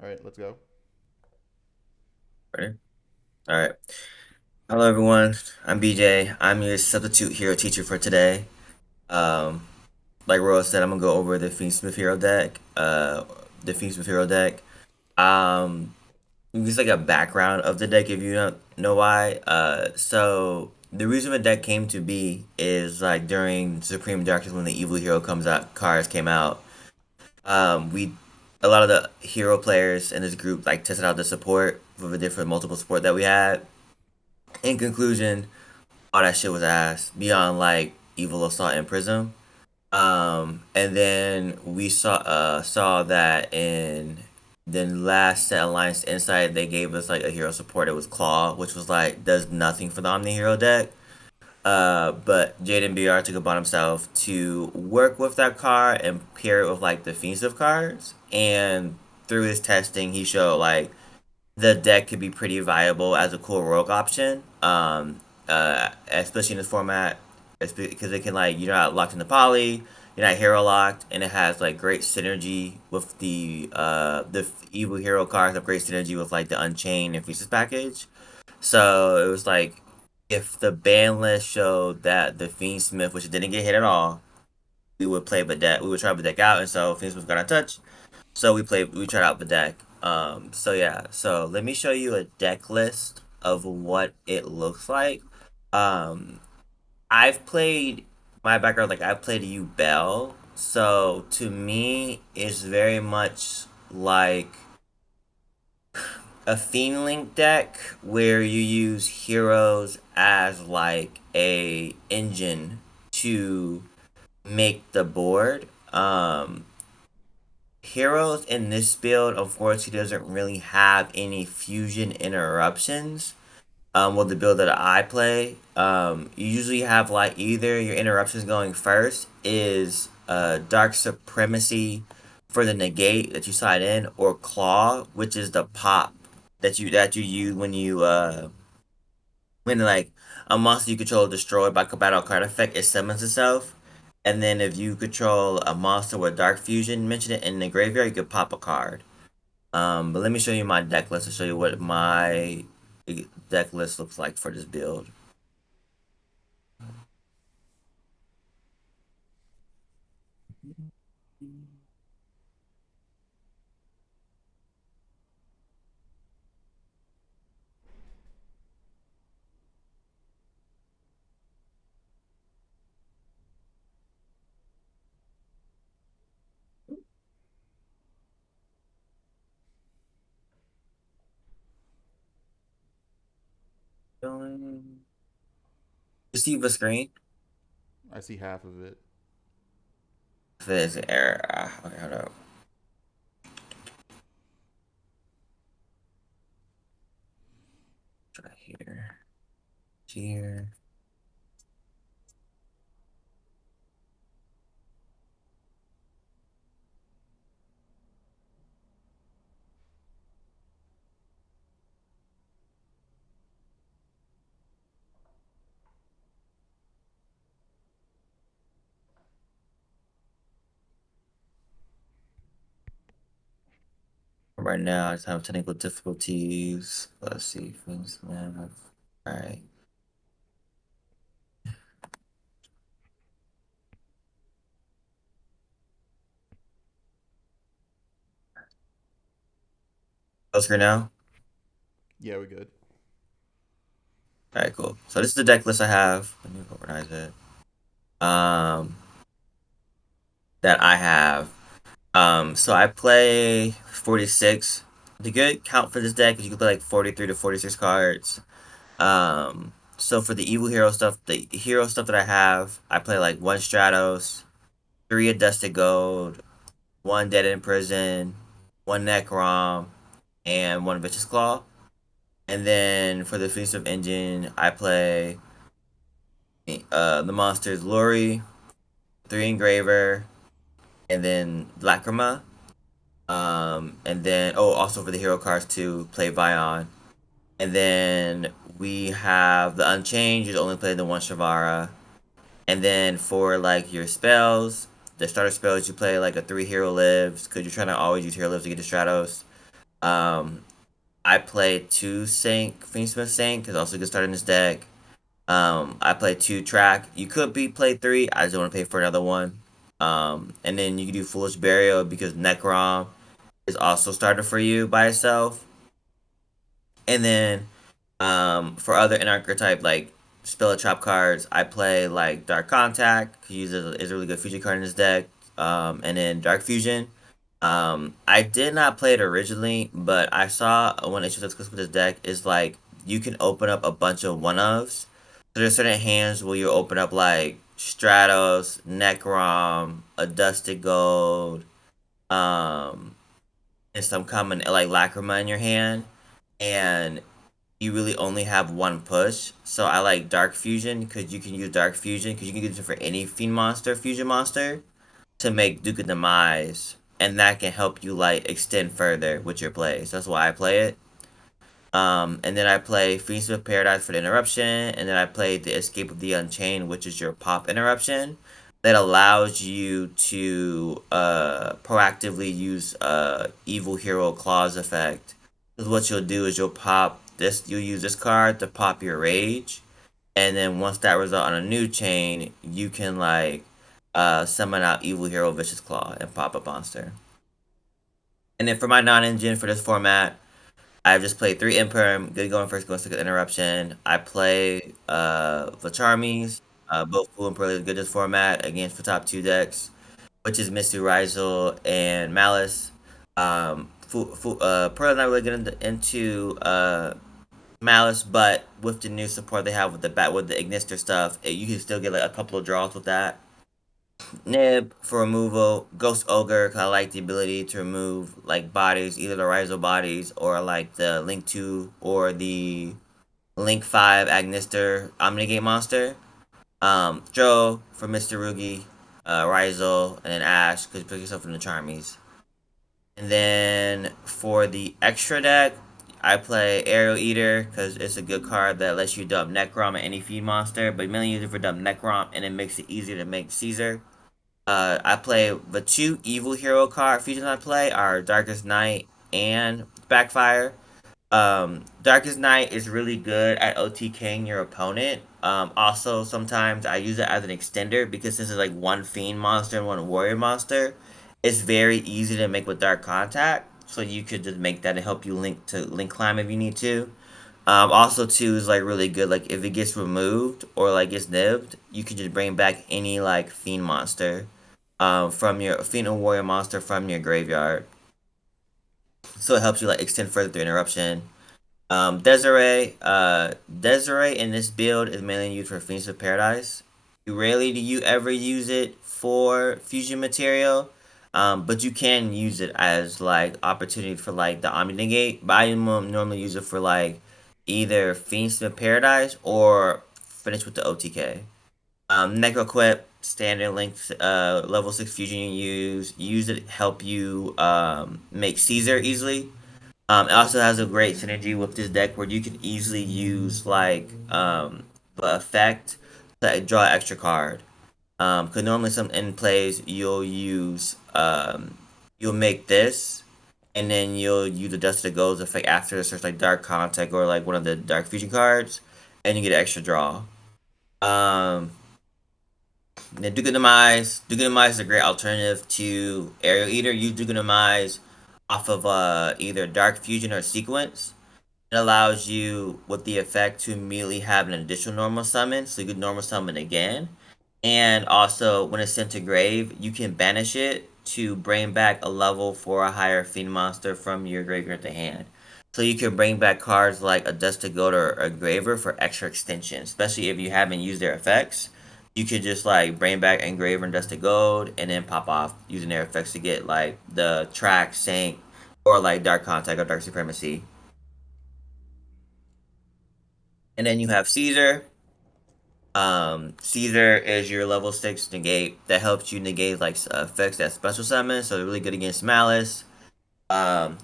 All right, let's go. Ready? All right. Hello, everyone. I'm BJ. I'm your substitute hero teacher for today. Um, like Rose said, I'm gonna go over the Fiendsmith hero deck. The Fiendsmith hero deck. Um, just like a background of the deck if you don't know why. So the reason the deck came to be is like during Supreme Darkness when the evil hero comes out, cards came out. We a lot of the hero players in this group like tested out the support for the different multiple support that we had. In conclusion, all that shit was ass beyond like Evil Assault and Prism. And then we saw that in the last set Alliance Insight they gave us like a hero support. It was Claw, which was like does nothing for the Omni Hero deck. But Jaden BR took it upon himself to work with that card and pair it with like the defensive cards. And through his testing, he showed like the deck could be pretty viable as a cool rogue option. Especially in this format, because it can like you're not locked in the poly, you're not hero locked, and it has like great synergy with the evil hero cards have great synergy with like the Unchained and Thesis package. So it was like if the ban list showed that the Fiendsmith, which didn't get hit at all, we would try the deck out, and so Fiendsmith got a touch. So we tried out the deck. So yeah, so let me show you a deck list of what it looks like. Um, I've played my background, like I've played U Bell. So to me, it's very much like a Fiend Link deck where you use heroes as like a engine to make the board. Heroes in this build, unfortunately, doesn't really have any fusion interruptions. Well, the build that I play, you usually have like either your interruptions going first is Dark Supremacy for the negate that you slide in, or Claw, which is the pop that you use when like a monster you control is destroyed by battle card effect, it summons itself. And then if you control a monster with Dark Fusion, mention it in the graveyard, you could pop a card. But let me show you my deck list to show you what my deck list looks like for this build. Receive a screen. I see half of it. If there's an error, okay, hold up. Try here, here. Right now, I just have technical difficulties. Let's see, things, man. All right. Close screen now. Yeah, we good. All right, cool. So this is the deck list I have. Let me organize it. Um, that I have. So I play 46. The good count for this deck is you can play like 43 to 46 cards. So for the evil hero stuff, the hero stuff that I have, I play like one Stratos, three Adusted Gold, one Dead in Prison, one Necrom, and one Vicious Claw. And then for the Feast of Engine, I play the monsters Lori, three Engraver, and then Lacrima. And then also for the hero cards too, play Vion. And then we have the Unchanged, you only play the one Shavara. And then for like your spells, the starter spells, you play like a three hero lives, because you're trying to always use hero lives to get to Stratos. Um, I play two Saint Fiendsmith Saint because also a good start in this deck. I play two track. You could be play three. I just don't want to pay for another one. And then you can do Foolish Burial because Necrom is also started for you by itself. And then for other inarcher type like spell trap cards, I play like Dark Contact. He uses is a really good fusion card in his deck. And then Dark Fusion. I did not play it originally, but I saw one issue that's with this deck is like you can open up a bunch of one ofs. So there's certain hands where you open up like Stratos, Necrom, a Dusted Gold, um, and some common like Lacrima in your hand, and you really only have one push. So I like Dark Fusion because you can use Dark Fusion because you can use it for any Fiend monster, Fusion monster to make Duke of Demise, and that can help you like extend further with your plays. That's why I play it. And then I play Fiendsmith Paradise for the interruption, and then I play the Escape of the Unchained, which is your pop interruption that allows you to proactively use Evil Hero Claws effect. Because what you'll do is you'll pop this, you'll use this card to pop your rage, and then once that result on a new chain, you can like summon out Evil Hero Vicious Claw and pop a monster. And then for my non-engine for this format, I've just played three Imperm, good going first, going second interruption. I play the Charmies, both Fool and Pearl is good this format against the top two decks, which is Misty Rizal and Malice. Pearl not really getting into Malice, but with the new support they have with the bat with the Ignister stuff, you can still get like a couple of draws with that. Nib for removal. Ghost Ogre, cause I like the ability to remove like bodies, either the Rizal bodies or like the Link 2 or the Link 5 Agnister Omnigate monster. Joe for Mr. Rugi, Rizal, and then Ash, because you put yourself in the Charmies. And then for the extra deck, I play Aerial Eater because it's a good card that lets you dump Necrom at any feed monster, but you mainly use it for dump Necrom and it makes it easier to make Caesar. I play the two evil hero card fusions I play are Darkest Night and Backfire. Darkest Night is really good at OTKing your opponent. Also, sometimes I use it as an extender because this is like one Fiend monster and one Warrior monster. It's very easy to make with Dark Contact, so you could just make that and help you link climb if you need to. Also, too is like really good. Like if it gets removed or like gets nibbed, you can just bring back any like Fiend monster, from your Fiend or Warrior monster from your graveyard. So it helps you like extend further through interruption. Desiree in this build is mainly used for Phoenix of Paradise. Rarely do you ever use it for fusion material, but you can use it as like opportunity for like the Omni Negate. But I normally use it for like either Phoenix of Paradise or finish with the OTK. Necroquip, standard length, level 6 fusion use it help you make Caesar easily. It also has a great synergy with this deck where you can easily use like the effect to draw an extra card. Because normally some in plays you'll make this and then you'll use the Dust of Goals effect after the search like Dark Contact or like one of the Dark Fusion cards and you get an extra draw. Um, then Duke of Demise. Duke of Demise is a great alternative to Aerial Eater. Use Duke of Demise off of either Dark Fusion or Sequence. It allows you with the effect to immediately have an additional normal summon, so you can normal summon again. And also, when it's sent to grave, you can banish it to bring back a level for a higher fiend monster from your graveyard to hand. So you can bring back cards like a Dusted Goat or a Graver for extra extension, especially if you haven't used their effects. You could just like bring back Engraver and Dusted Gold and then pop off using their effects to get like the Track, Sank, or like Dark Contact or Dark Supremacy. And then you have Caesar. Caesar is your level 6 negate that helps you negate like effects that special summon, so they're really good against Malice.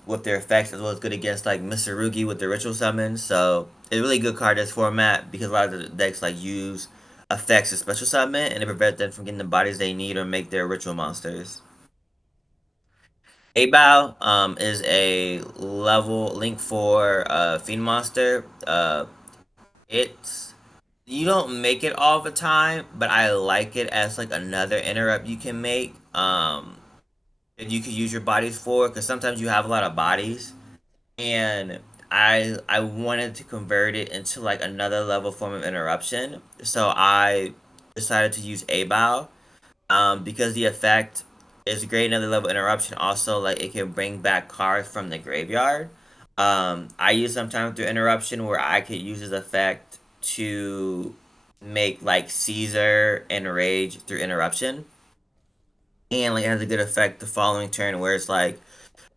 With their effects as well as good against like Mr. Rugi with the ritual summons. So it's a really good card this format because a lot of the decks like use effects of special summon and it prevents them from getting the bodies they need or make their ritual monsters. Abao is a level link for Fiend Monster. It's you don't make it all the time, but I like it as like another interrupt you can make. That you could use your bodies for, because sometimes you have a lot of bodies, and I wanted to convert it into like another level form of interruption. So I decided to use Abao, because the effect is great. Another level interruption. Also, like it can bring back cards from the graveyard. I use sometimes through interruption where I could use this effect to make like Caesar and Rage through interruption, and like it has a good effect the following turn where it's like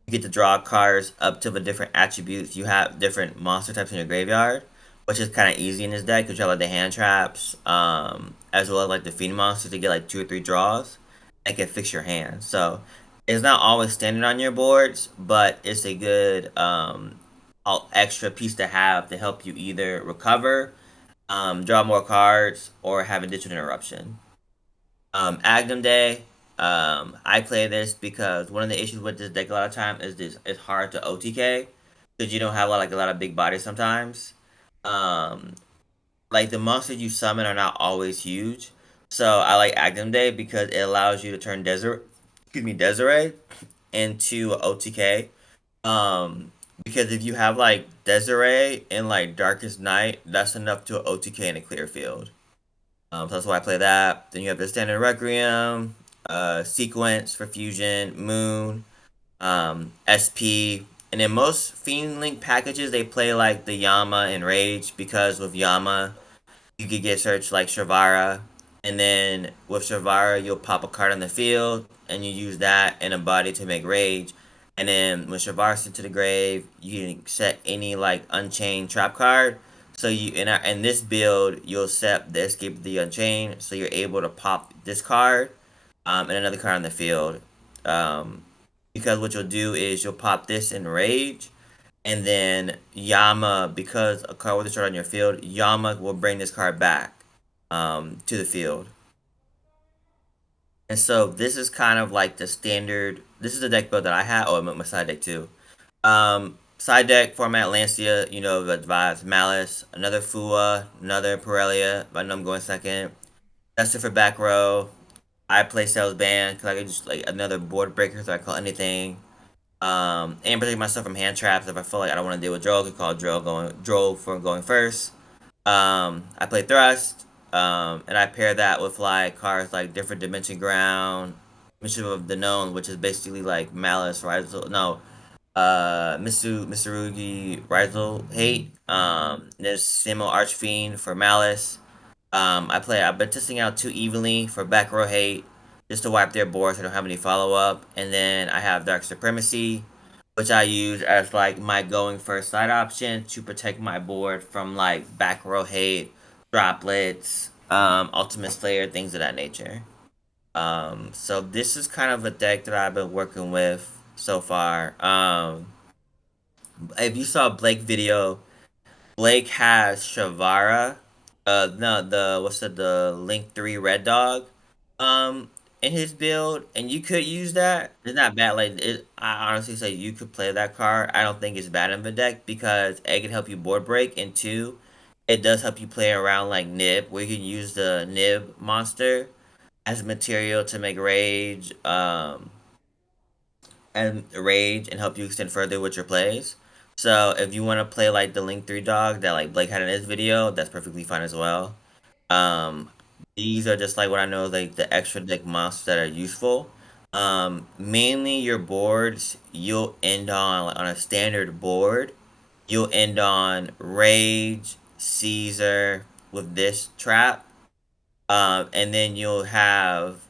you get to draw cards up to the different attributes. You have different monster types in your graveyard, which is kind of easy in this deck because you have like the hand traps, as well as like the fiend monsters to get like 2 or 3 draws and can fix your hand. So it's not always standard on your boards, but it's a good extra piece to have to help you either recover, draw more cards, or have a digital interruption. Agnum Day. I play this because one of the issues with this deck a lot of time is this it's hard to OTK because you don't have like a lot of big bodies sometimes. Um, like the monsters you summon are not always huge, so I like Agnum Day because it allows you to turn Desiree into OTK. Because if you have like Desiree and like Darkest Night, that's enough to OTK in a clear field. So that's why I play that. Then you have the standard Requiem, Sequence for Fusion, Moon, SP, and then most Fiend Link packages they play like the Yama and Rage because with Yama you could get search like Shavara, and then with Shavara you'll pop a card on the field and you use that in a body to make Rage, and then when Shavara's sent to the grave you can set any like Unchained trap card. So you in this build you'll set the Escape of the Unchained, so you're able to pop this card, and another card on the field. Um, because what you'll do is you'll pop this in Rage, and then Yama, because a card was destroyed on your field, Yama will bring this card back to the field. And so this is kind of like the standard. This is the deck build that I had. Oh, my side deck too. Side deck format Lancia, you know, the vibes Malice, another Fua, another Parelia. I know I'm going second. Tester for back row. I play Sales Band because I can just like another board breaker, so I call anything. And protect myself from hand traps if I feel like I don't want to deal with Droll. I could call Droll for going first. I play Thrust, and I pair that with like cards like Different Dimension Ground, Mission of the Known, which is basically like Malice, Rizel. No, Mitsurugi Rizel Hate. There's Simo Archfiend for Malice. I've been testing out 2 Evenly for back row hate, just to wipe their board so I don't have any follow up. And then I have Dark Supremacy, which I use as like my going first side option to protect my board from like back row hate, droplets, Ultimate Slayer, things of that nature. So this is kind of a deck that I've been working with so far. If you saw Blake video, Blake has Shavara. No, the what's the Link 3 Red Dog, in his build, and you could use that. It's not bad. Like I honestly say you could play that card. I don't think it's bad in the deck because it can help you board break, and two, it does help you play around like Nib, where you can use the Nib monster as material to make Rage. And Rage and help you extend further with your plays. So if you want to play like the Link 3 dog that like Blake had in his video, that's perfectly fine as well. Um, these are just like what I know like the extra deck monsters that are useful. Mainly your boards you'll end on like, on a standard board. You'll end on Rage, Caesar with this trap. And then you'll have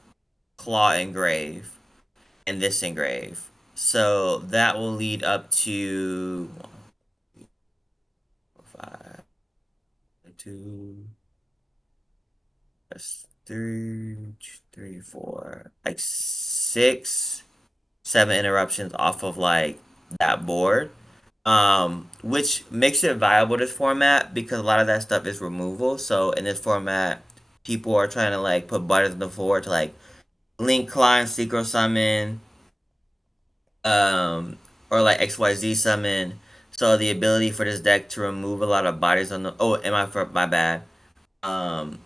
Claw Engrave and this engrave. So that will lead up to 5, 2, that's 4, like 6, 7 interruptions off of like that board. Which makes it viable this format because a lot of that stuff is removal. So in this format, people are trying to like put buttons on the floor to like link climb, synchro summon, um, or like XYZ summon. So the ability for this deck to remove a lot of bodies on the. Oh, my bad. Um,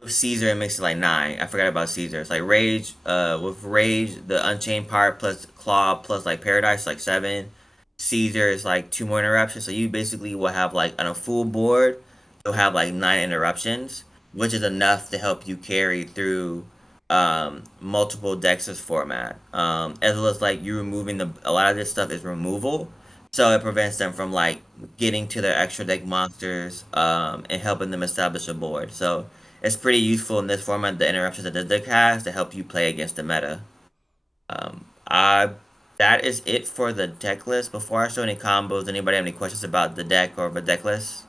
with Caesar, it makes it like 9. I forgot about Caesar. It's like Rage. With Rage, the Unchained part plus Claw plus like Paradise, like 7. Caesar is like 2 more interruptions. So you basically will have like on a full board, you'll have like 9 interruptions, which is enough to help you carry through multiple Dex's format. As well as like you removing a lot of this stuff is removal. So it prevents them from like getting to their extra deck monsters and helping them establish a board. So it's pretty useful in this format, the interruptions that this deck has to help you play against the meta. I That is it for the deck list. Before I show any combos, anybody have any questions about the deck or the deck list?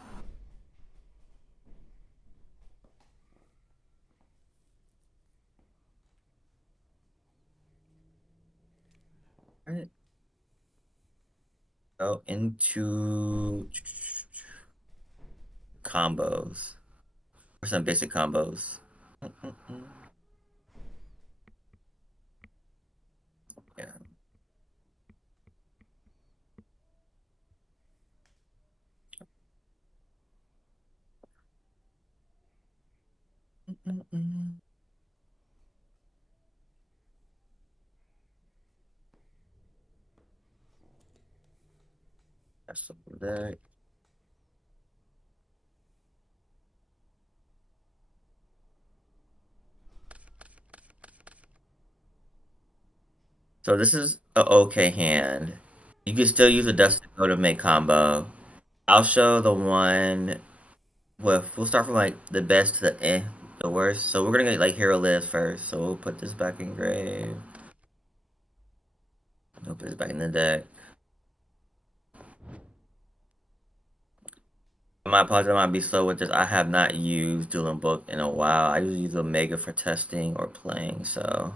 Alright. Go into combos. For some basic combos. Yeah. That's the deck. So this is a okay hand. You can still use a Dust to Go to make combo. I'll show the one with, we'll start from like the best to the worst. So we're gonna get like Hero Lives first. So we'll put this back in grave. We'll put this back in the deck. My apologies, I might be slow with this. I have not used Dueling Book in a while. I usually use Omega for testing or playing, so.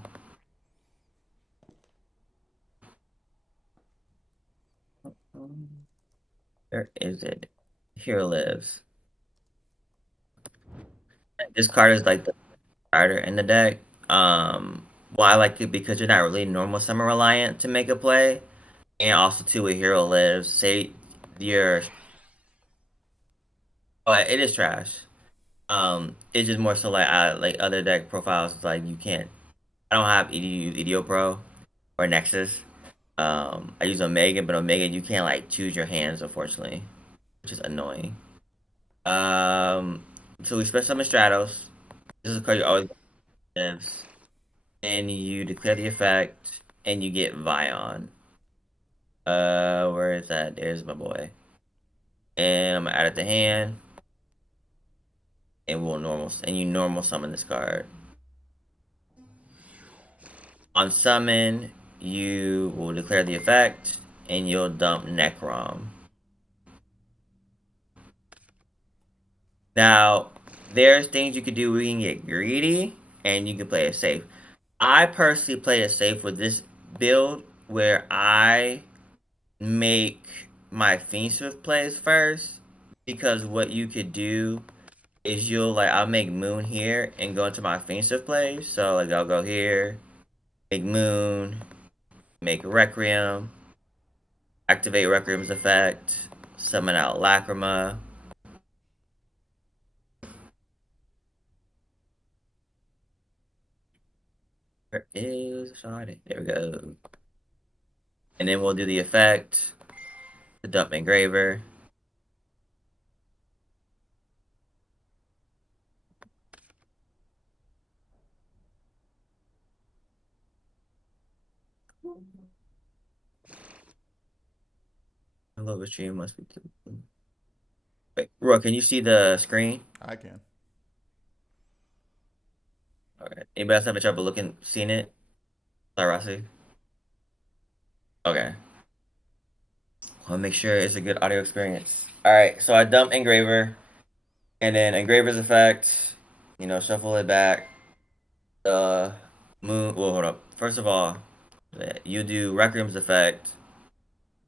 Where is it? Hero Lives. This card is like the starter in the deck. Well, I like it because you're not really normal summon reliant to make a play. And also too with Hero Lives, say you're oh it is trash. It's just more so like I like other deck profiles like you can't I don't have EDO Pro or Nexus. I use Omega, but Omega you can't like choose your hands unfortunately, which is annoying. Um so we special summon Stratos. This is a card you always lives. And you declare the effect and you get Vion. Where is that? There's my boy. And I'm gonna add it to hand. And you normal summon this card. On summon, you will declare the effect and you'll dump Necrom. Now, there's things you could do where you can get greedy and you can play it safe. I personally play it safe with this build where I make my Fiendsmith plays first because what you could do is I'll make Moon here and go into my Fiendsmith plays. So like I'll go here, make Moon, make Requiem, activate Requiem's effect, summon out Lacrima. Where is Shard? There we go. And then we'll do the effect, the dump engraver. I love a stream must be too. Wait, Roy, can you see the screen? I can. Okay. Anybody else having trouble seeing it? Sorry, Rossi. Okay. I'll make sure it's a good audio experience. All right, so I dump engraver, and then engraver's effect. Shuffle it back. Moon. Well, hold up. First of all, you do Requiem's effect.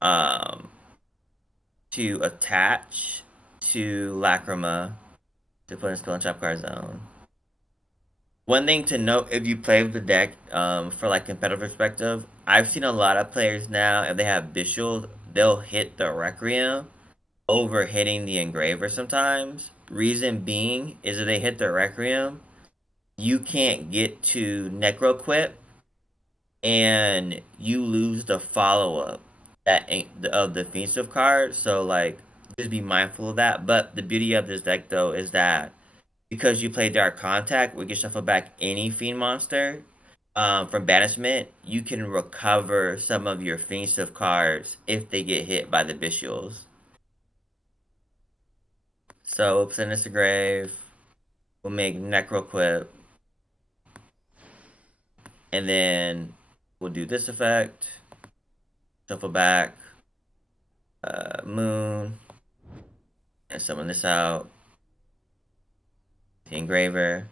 Um, to attach to Lacrima to put in skill and trap card zone. One thing to note if you play with the deck, for like competitive perspective, I've seen a lot of players now, if they have Bishul, they'll hit the Requiem over hitting the Engraver sometimes. Reason being is if they hit the Requiem, you can't get to Necroquip and you lose the follow up that of the Fiendsmith card. So like just be mindful of that. But the beauty of this deck though is that because you play Dark Contact, we can shuffle back any Fiend monster from banishment. You can recover some of your Fiendsmith cards if they get hit by the Bishuals. So we'll send this to grave. We'll make Necroquip. And then we'll do this effect. Shuffle back. Moon. And summon this out. The Engraver.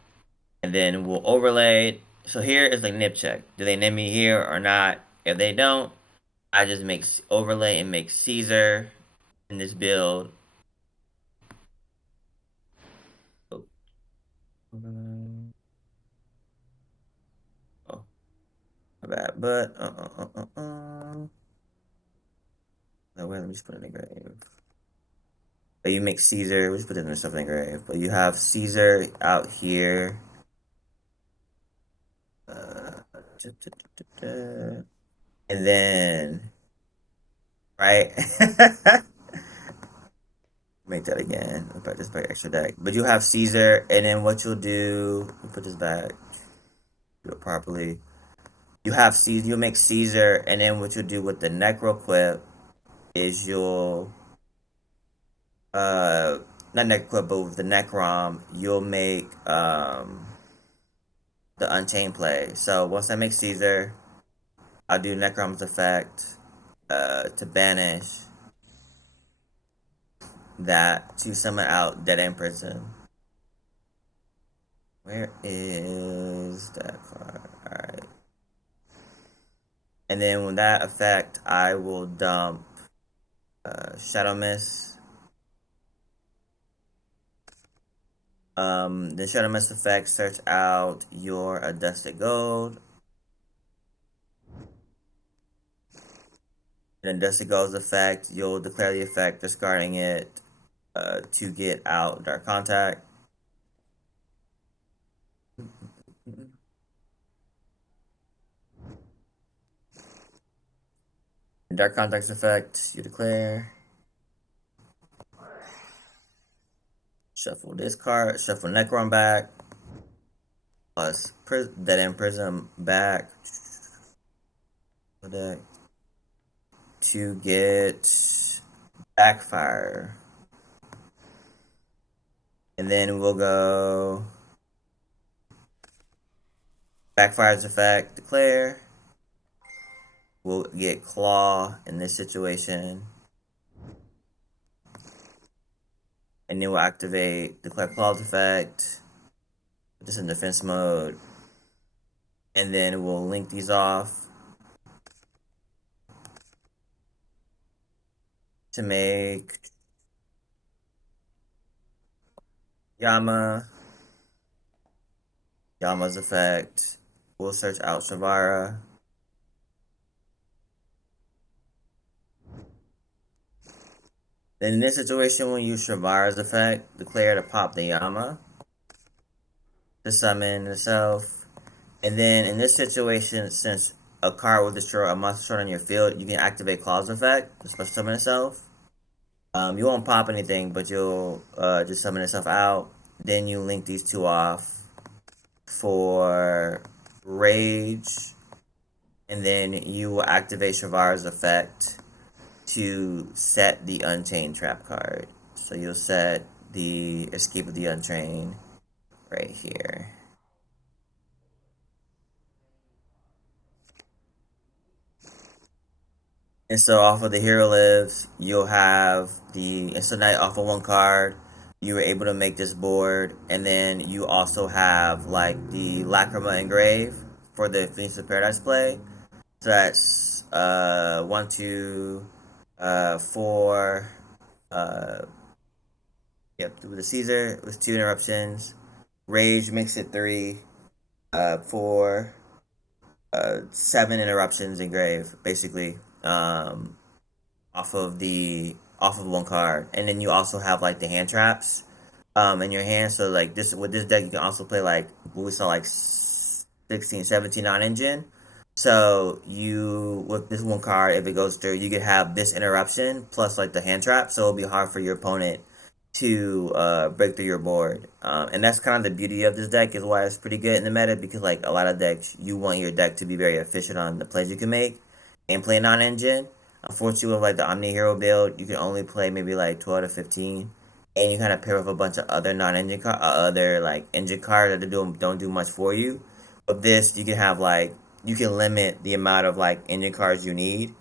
And then we'll overlay. So here is like nip check. Do they nip me here or not? If they don't, I just make overlay and make Caesar in this build. Oh, oh my bad. But no, wait, let me just put it in the grave. But you make Caesar. We just put it in something grave. But you have Caesar out here. And then, right? Make that again. I'll put this back extra deck. But you have Caesar, and then what you'll do, put this back, do it properly. You have Caesar, you'll make Caesar, and then what you'll do with the Necroquip is you'll, not Necroquip, but with the Necrom, you'll make, the Unchained play. So once I make Caesar, I'll do Necrom's effect, to banish that to summon out Dead End Prison. Where is that card? Alright. And then with that effect, I will dump Shadow Mist. The Shadow Mist effect, search out your Adusted Gold. And then Adusted Gold's effect, you'll declare the effect, discarding it to get out Dark Contact. Dark Contact's effect, you declare. Shuffle this card, shuffle Necron back, plus Dead End Prism back. To get Backfire. And then we'll go Backfire's effect, declare. We'll get Claw in this situation. And then we'll activate declare Claw's effect. Put this in defense mode. And then we'll link these off to make Yama's effect. We'll search out Shavara. Then in this situation, we'll use Shavara's effect, declare to pop the Yama to summon itself. And then in this situation, since a card will destroy a monster on your field, you can activate Claw's effect to special summon itself. You won't pop anything, but you'll just summon itself out. Then you link these two off for Rage. And then you will activate Shavara's effect to set the Unchained trap card. So you'll set the Escape of the Unchained right here. And so off of the Hero Lives, you'll have the Instant Night off of one card. You were able to make this board. And then you also have like the Lacrima Engrave for the Phoenix of Paradise play. So that's 1, 2, 4. Yep, with the Caesar with 2 interruptions. Rage makes it 3. for 7 interruptions engrave, basically, off of one card, and then you also have like the hand traps, in your hand. So like this with this deck, you can also play like what we saw like 16, 17 on engine. So you with this one card, if it goes through, you could have this interruption plus like the hand trap, so it'll be hard for your opponent to break through your board. And that's kind of the beauty of this deck is why it's pretty good in the meta because like a lot of decks, you want your deck to be very efficient on the plays you can make and play non-engine. Unfortunately, with like the Omni Hero build, you can only play maybe like 12 to 15, and you kind of pair with a bunch of other non-engine other like engine cards that don't do much for you. With this, you can have like you can limit the amount of like engine cards you need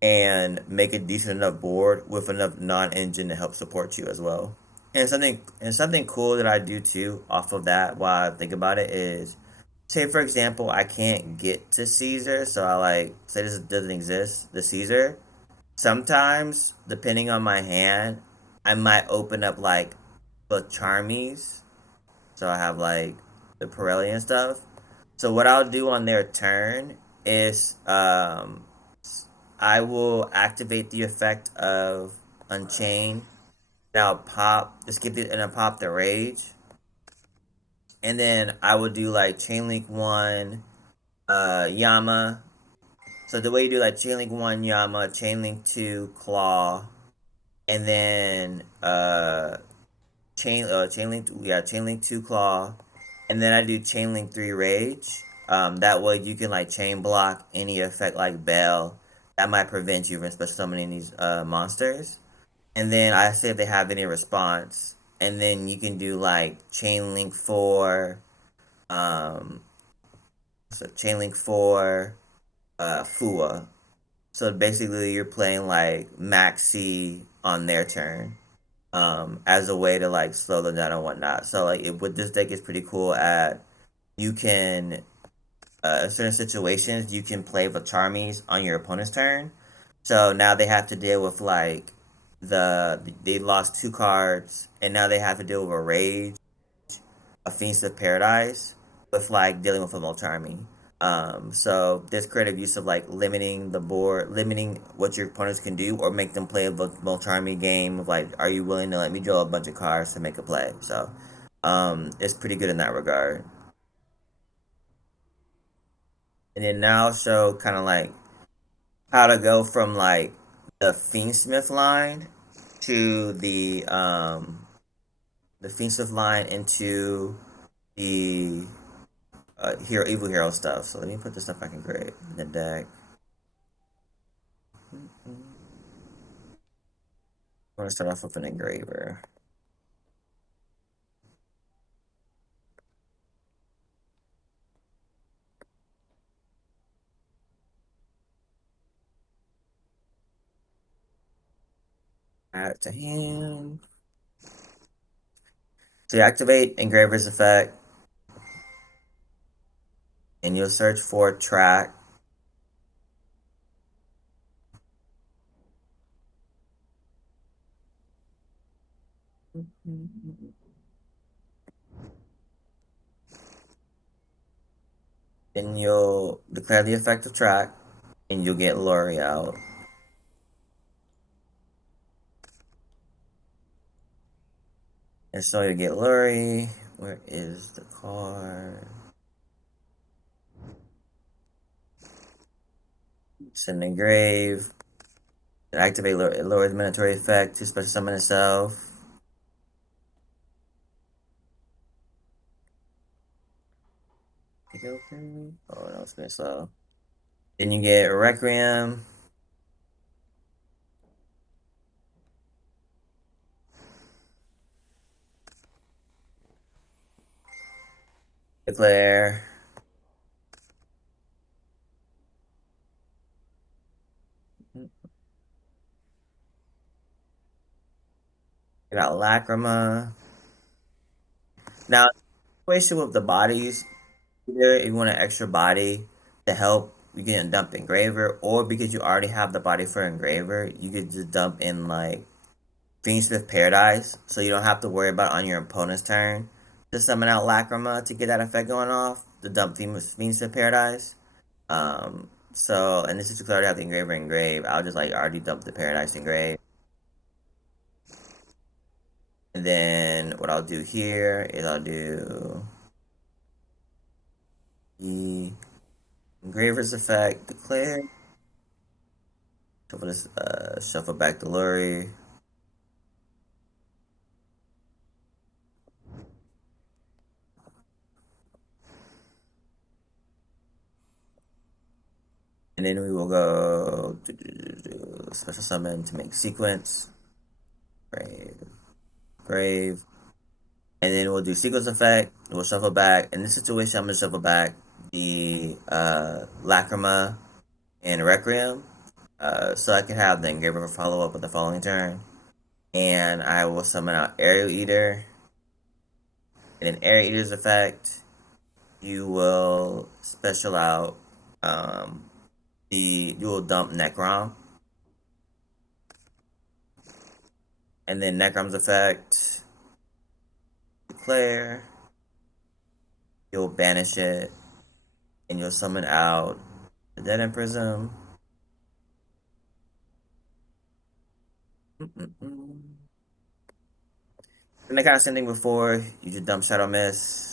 and make a decent enough board with enough non-engine to help support you as well. And something cool that I do too off of that while I think about it is say for example I can't get to Caesar, so I like say this doesn't exist, the Caesar. Sometimes, depending on my hand, I might open up like the Charmies. So I have like the Pirelli and stuff. So what I'll do on their turn is I will activate the effect of Unchain. Now pop just give it and I pop the rage. And then I would do like Chain Link 1, Yama. So the way you do like Chain Link 1 Yama, Chain Link 2 Claw, and then Chain Link 2 Claw, and then I do Chain Link 3 Rage. That way you can like chain block any effect like Bell that might prevent you from special summoning these monsters. And then I say if they have any response, and then you can do like Chain Link 4, um, so Chain Link 4, Fua. So basically you're playing like Maxi on their turn, as a way to like slow them down and whatnot. So like with this deck, it's pretty cool at you can in certain situations you can play with Charmies on your opponent's turn. So now they have to deal with like they lost 2 cards and now they have to deal with a rage, a Feast of Paradise, with like dealing with a Molcharmy. So there's creative use of like limiting the board, limiting what your opponents can do, or make them play a Molcharmy game of like, are you willing to let me draw a bunch of cards to make a play? So, it's pretty good in that regard. And then now I'll show kind of like how to go from like the Fiendsmith line to the Fiendsmith line into the hero evil hero stuff. So let me put this stuff back in the deck. I'm gonna start off with an engraver. Add to hand. So you activate engraver's effect, and you'll search for track. Then you'll declare the effect of track, and you'll get Lori out. And so to get Lori, where is the card? It's in the grave. Activate Lori's mandatory effect to special summon itself. Oh no, it's been slow. Then you get Requiem. Declare. You got Lacrima. Now, situation with the bodies, either if you want an extra body to help, you can dump Engraver, or because you already have the body for Engraver, you could just dump in like Fiendsmith Paradise, so you don't have to worry about on your opponent's turn to summon out Lacrima to get that effect going off, to dump Fiendsmith Paradise. And this is because I already have the Engraver engraved, I'll just like already dump the Paradise engrave. And then what I'll do here is I'll do the Engraver's effect, declare. Shuffle this, shuffle back the Luri. And then we will go special summon to make sequence. Grave. And then we'll do sequence effect. We'll shuffle back. In this situation, I'm gonna shuffle back the Lacrima and Requiem. So I can have the Engraver follow up with the following turn. And I will summon out Aerial Eater. And in Aerial Eater's effect, you will special out you will dump Necrom. And then Necrom's effect, declare, you'll banish it, and you'll summon out the Dead End Prism. And the kind of same thing before, you just dump Shadow Mist.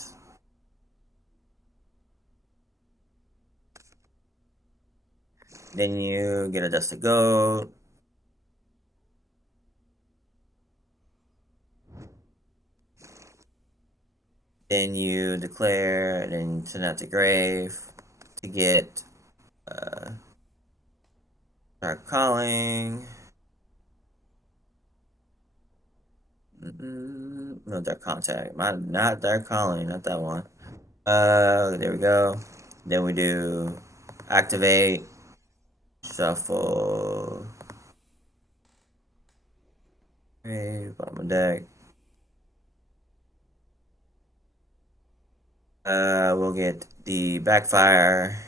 Then you get a Dust of Gold. Then you declare, and then you send out to Grave to get Dark Calling. No, Dark Contact. Not Dark Calling, not that one. There we go. Then we do activate, shuffle, Grave, bottom of deck. We'll get the Backfire.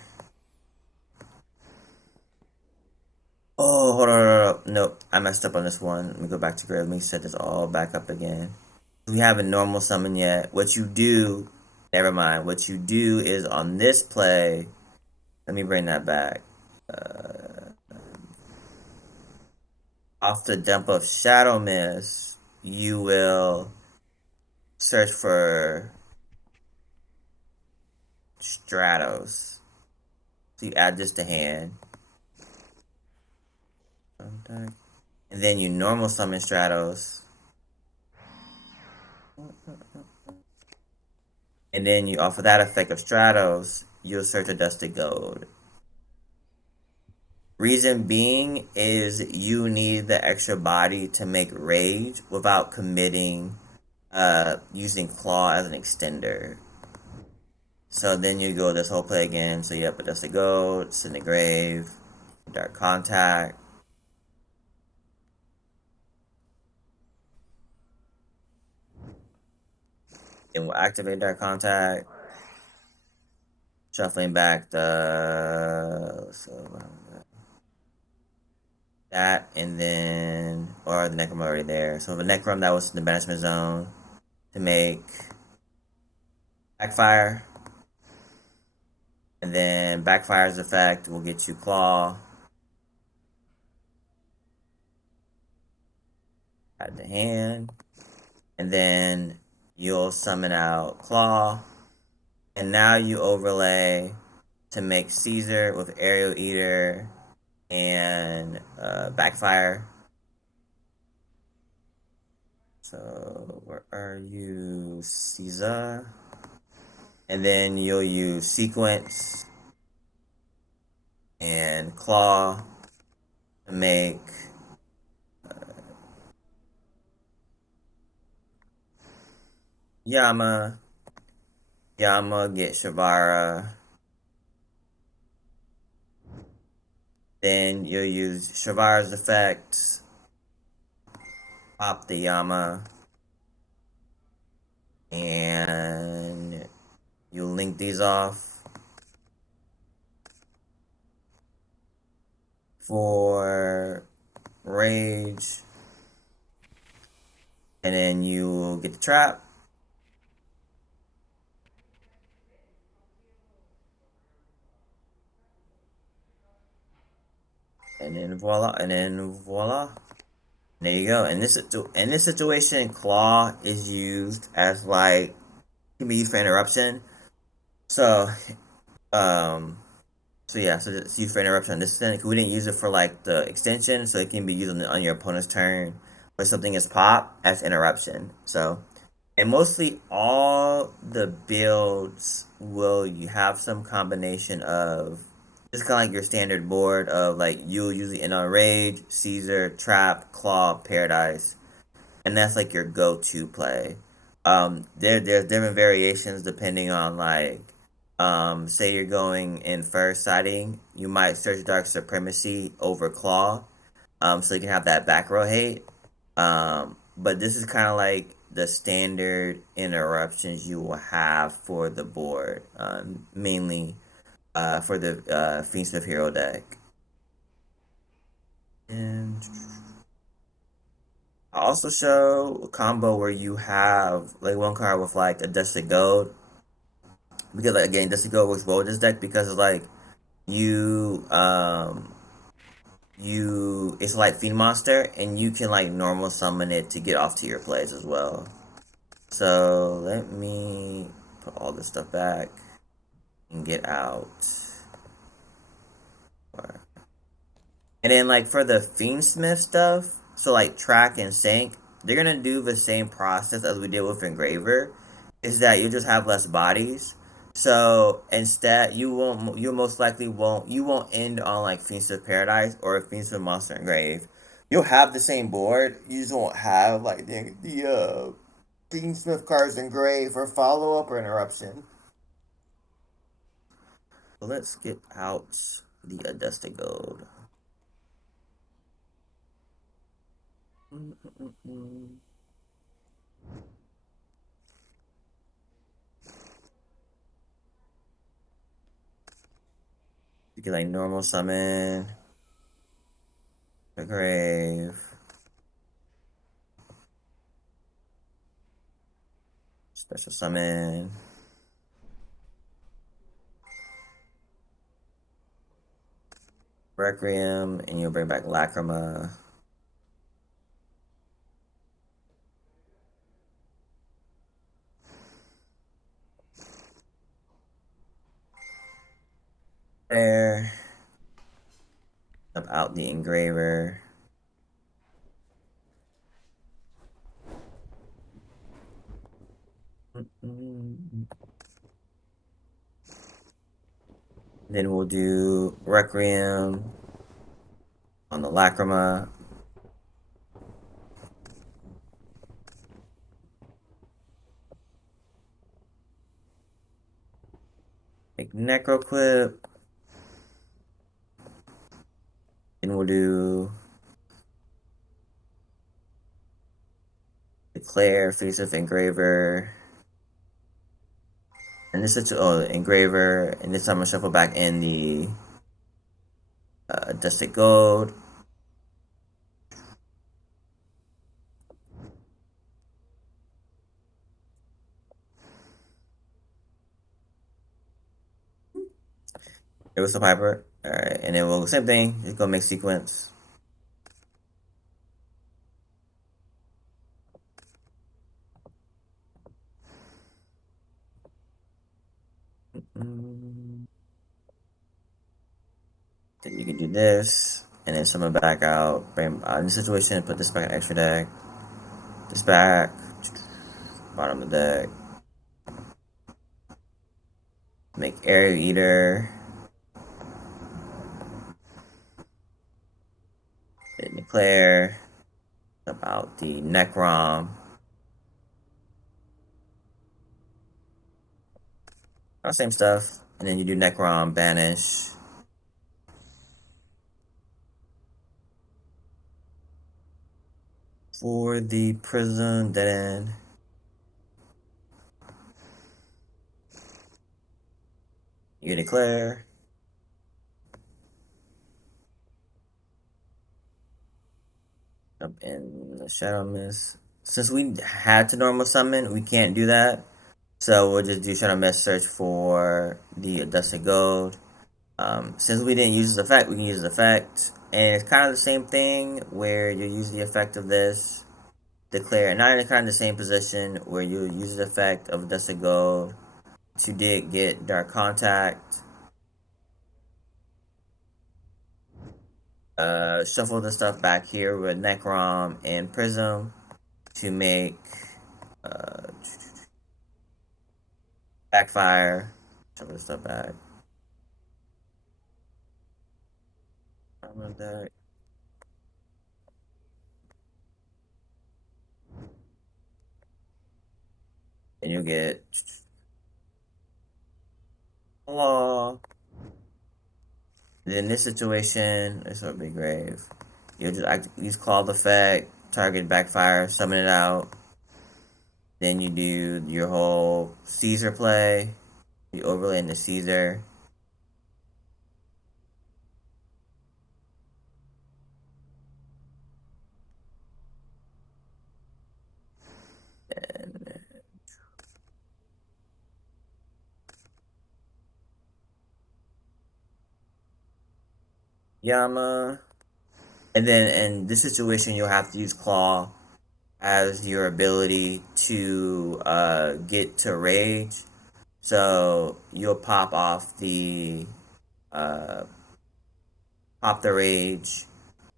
Oh, hold on. Nope, I messed up on this one. Let me go back to Grave. Let me set this all back up again. We haven't normal summon yet. What you do, never mind. What you do is on this play, let me bring that back. Off the dump of Shadow Mist, you will search for Stratos. So you add this to hand. And then you normal summon Stratos. And then you offer that effect of Stratos, you'll search a Dusted Gold. Reason being is you need the extra body to make Rage without committing using Claw as an extender. So then you go this whole play again. So you have a Dusted Gold, Send the Grave, Dark Contact. Then we'll activate Dark Contact. Shuffling back that, and then, or the Necrom already there. So the Necrom that was in the banishment zone to make Backfire. And then Backfire's effect will get you Claw. Add the hand. And then you'll summon out Claw. And now you overlay to make Caesar with Aerial Eater and Backfire. So where are you, Caesar? And then you'll use Sequence and Claw to make Yama, get Shavara. Then you'll use Shavara's effect, pop the Yama, and you'll link these off for Rage, and then you will get the trap. and then voila. There you go. In this situation, claw is used as like can be used for interruption. So um so it's used for interruption. This thing we didn't use it for like the extension, so it can be used on your opponent's turn when something is pop as interruption. So and mostly all the builds will you have some combination of it's kind of like your standard board of like you'll usually end on Rage, Caesar, Trap, Claw, Paradise, and that's like your go-to play. There's different variations depending on like say you're going in first siding, you might search Dark Supremacy over Claw, so you can have that back row hate. But this is kind of like the standard interruptions you will have for the board, mainly for the Fiendsmith hero deck. And I also show a combo where you have like one card with like a Dusted Gold. Because like again, Dusted Gold works well with this deck because it's like you it's like Fiend Monster and you can like normal summon it to get off to your plays as well. So let me put all this stuff back and get out. And then like for the Fiendsmith stuff, so like track and sync, they're gonna do the same process as we did with Engraver. Is that you just have less bodies. So instead, you most likely won't end on like Fiendsmith Paradise or Fiendsmith Monster Engrave. You'll have the same board. You just won't have like the Fiendsmith cards Engrave or follow up or interruption. So let's get out the Adusted Gold. You can like normal summon the grave, special summon, Requiem, and you'll bring back Lacrima. There. Up out the Engraver. Then we'll do Requiem on the Lacrima. Make Necroquip. Then we'll do Declare, Face of Engraver. And this is Engraver, and this time I'm gonna shuffle back in the Dusted Gold. It was the Piper. Alright, and then we'll same thing, just go make sequence. Then you can do this, and then summon back out. Bring in this situation, put this back in extra deck. This back, bottom of the deck. Make Area Eater. Then declare about the Necrom. Same stuff. And then you do Necrom, banish. For the prison dead end. You declare. Up in the Shadow Mist. Since we had to normal summon, we can't do that. So we'll just do Shadow Mist search for the Dusted Gold. Since we didn't use this effect, we can use this effect. And it's kind of the same thing where you use the effect of this, declare, not in kind of the same position where you use the effect of dust of gold to get dark contact, shuffle the stuff back here with Necrom and Prism to make uh, backfire, shuffle the stuff back. That. And you get hello. Then in this situation, this would be grave. You just use Claw effect, target backfire, summon it out. Then you do your whole Caesar play. You overlay into Caesar. And Yama. And then in this situation, you'll have to use Claw as your ability to get to Rage. So you'll uh, pop the Rage.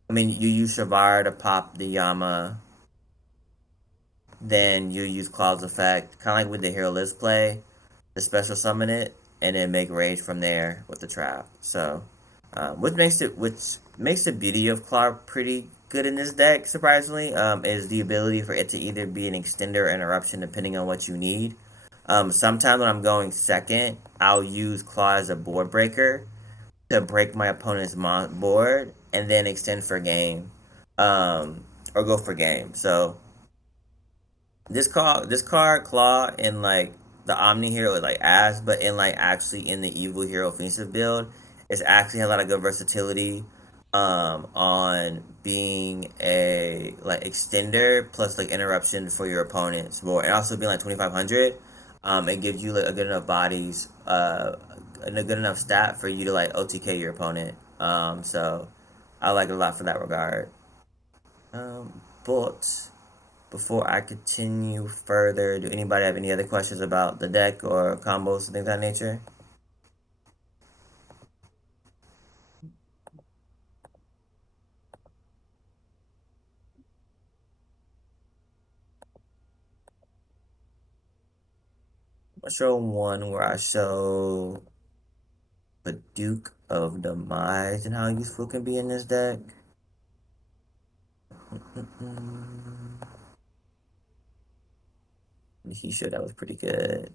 I mean, you use Shavar to pop the Yama. Then you use Claw's effect, kind of like with the Hero List play, to special summon it, and then make Rage from there with the trap. So, which makes the beauty of Claw pretty good in this deck, surprisingly, is the ability for it to either be an extender or interruption depending on what you need. Sometimes when I'm going second, I'll use Claw as a board breaker to break my opponent's board and then extend for game, or go for game. So this card Claw in like the Omni hero is like ass, but in like actually in the evil hero offensive build, it's actually a lot of good versatility on being a like extender plus like interruption for your opponents board, and also being like 2500. It gives you like a good enough bodies, and a good enough stat for you to like OTK your opponent. So I like it a lot for that regard. But before I continue further, do anybody have any other questions about the deck or combos and things of that nature? I'll show one where I show the Duke of Demise and how useful it can be in this deck. He showed that was pretty good.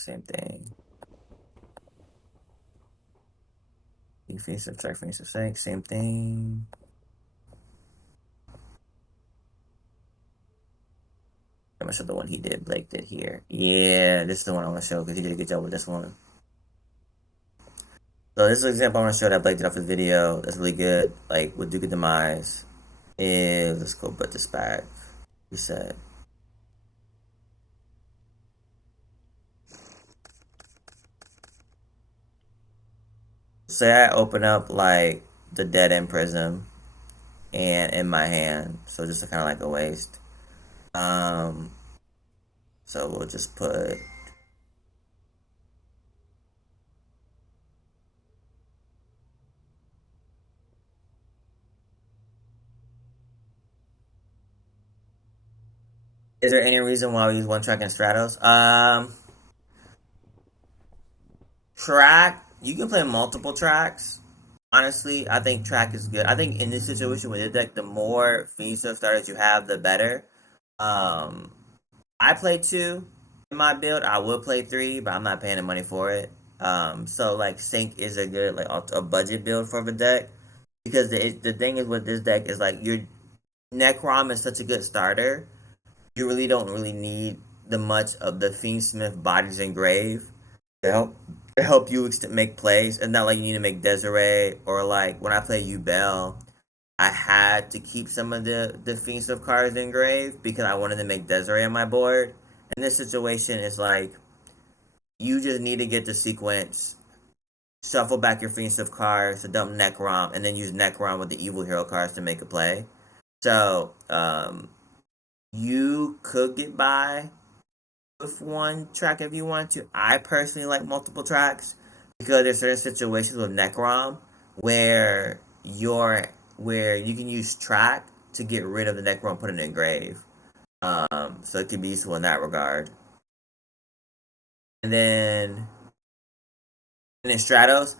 Same thing. Defensive track, defensive sake, same thing. I'm gonna show the one he did, Blake did here. Yeah, this is the one I want to show because he did a good job with this one. So this is an example I want to show that Blake did off his video. That's really good. Like with Duke of Demise. Is let's go put this back. Reset. Say I open up like the Dead End Prism and in my hand, so just kind of like a waste. Um, so we'll just put. Is there any reason why we use one track in Stratos? Track. You can play multiple tracks. Honestly, I think track is good. I think in this situation with the deck, the more Fiendsmith starters you have, the better. Um, I play two in my build. I would play three, but I'm not paying the money for it. So like Sync is a good like a budget build for the deck. because the thing is with this deck is like your Necrom is such a good starter. You really don't really need the much of the Fiendsmith bodies engrave to help you make plays. It's not like you need to make Desiree or like when I play Ubel, I had to keep some of the defensive cards engraved because I wanted to make Desiree on my board. In this situation, it's like you just need to get the sequence, shuffle back your defensive cards to dump Necrom, and then use Necrom with the evil hero cards to make a play. So you could get by with one track if you want to. I personally like multiple tracks because there's certain situations with Necrom where where you can use track to get rid of the Necrom, put it in grave. So it can be useful in that regard. And then in Stratos,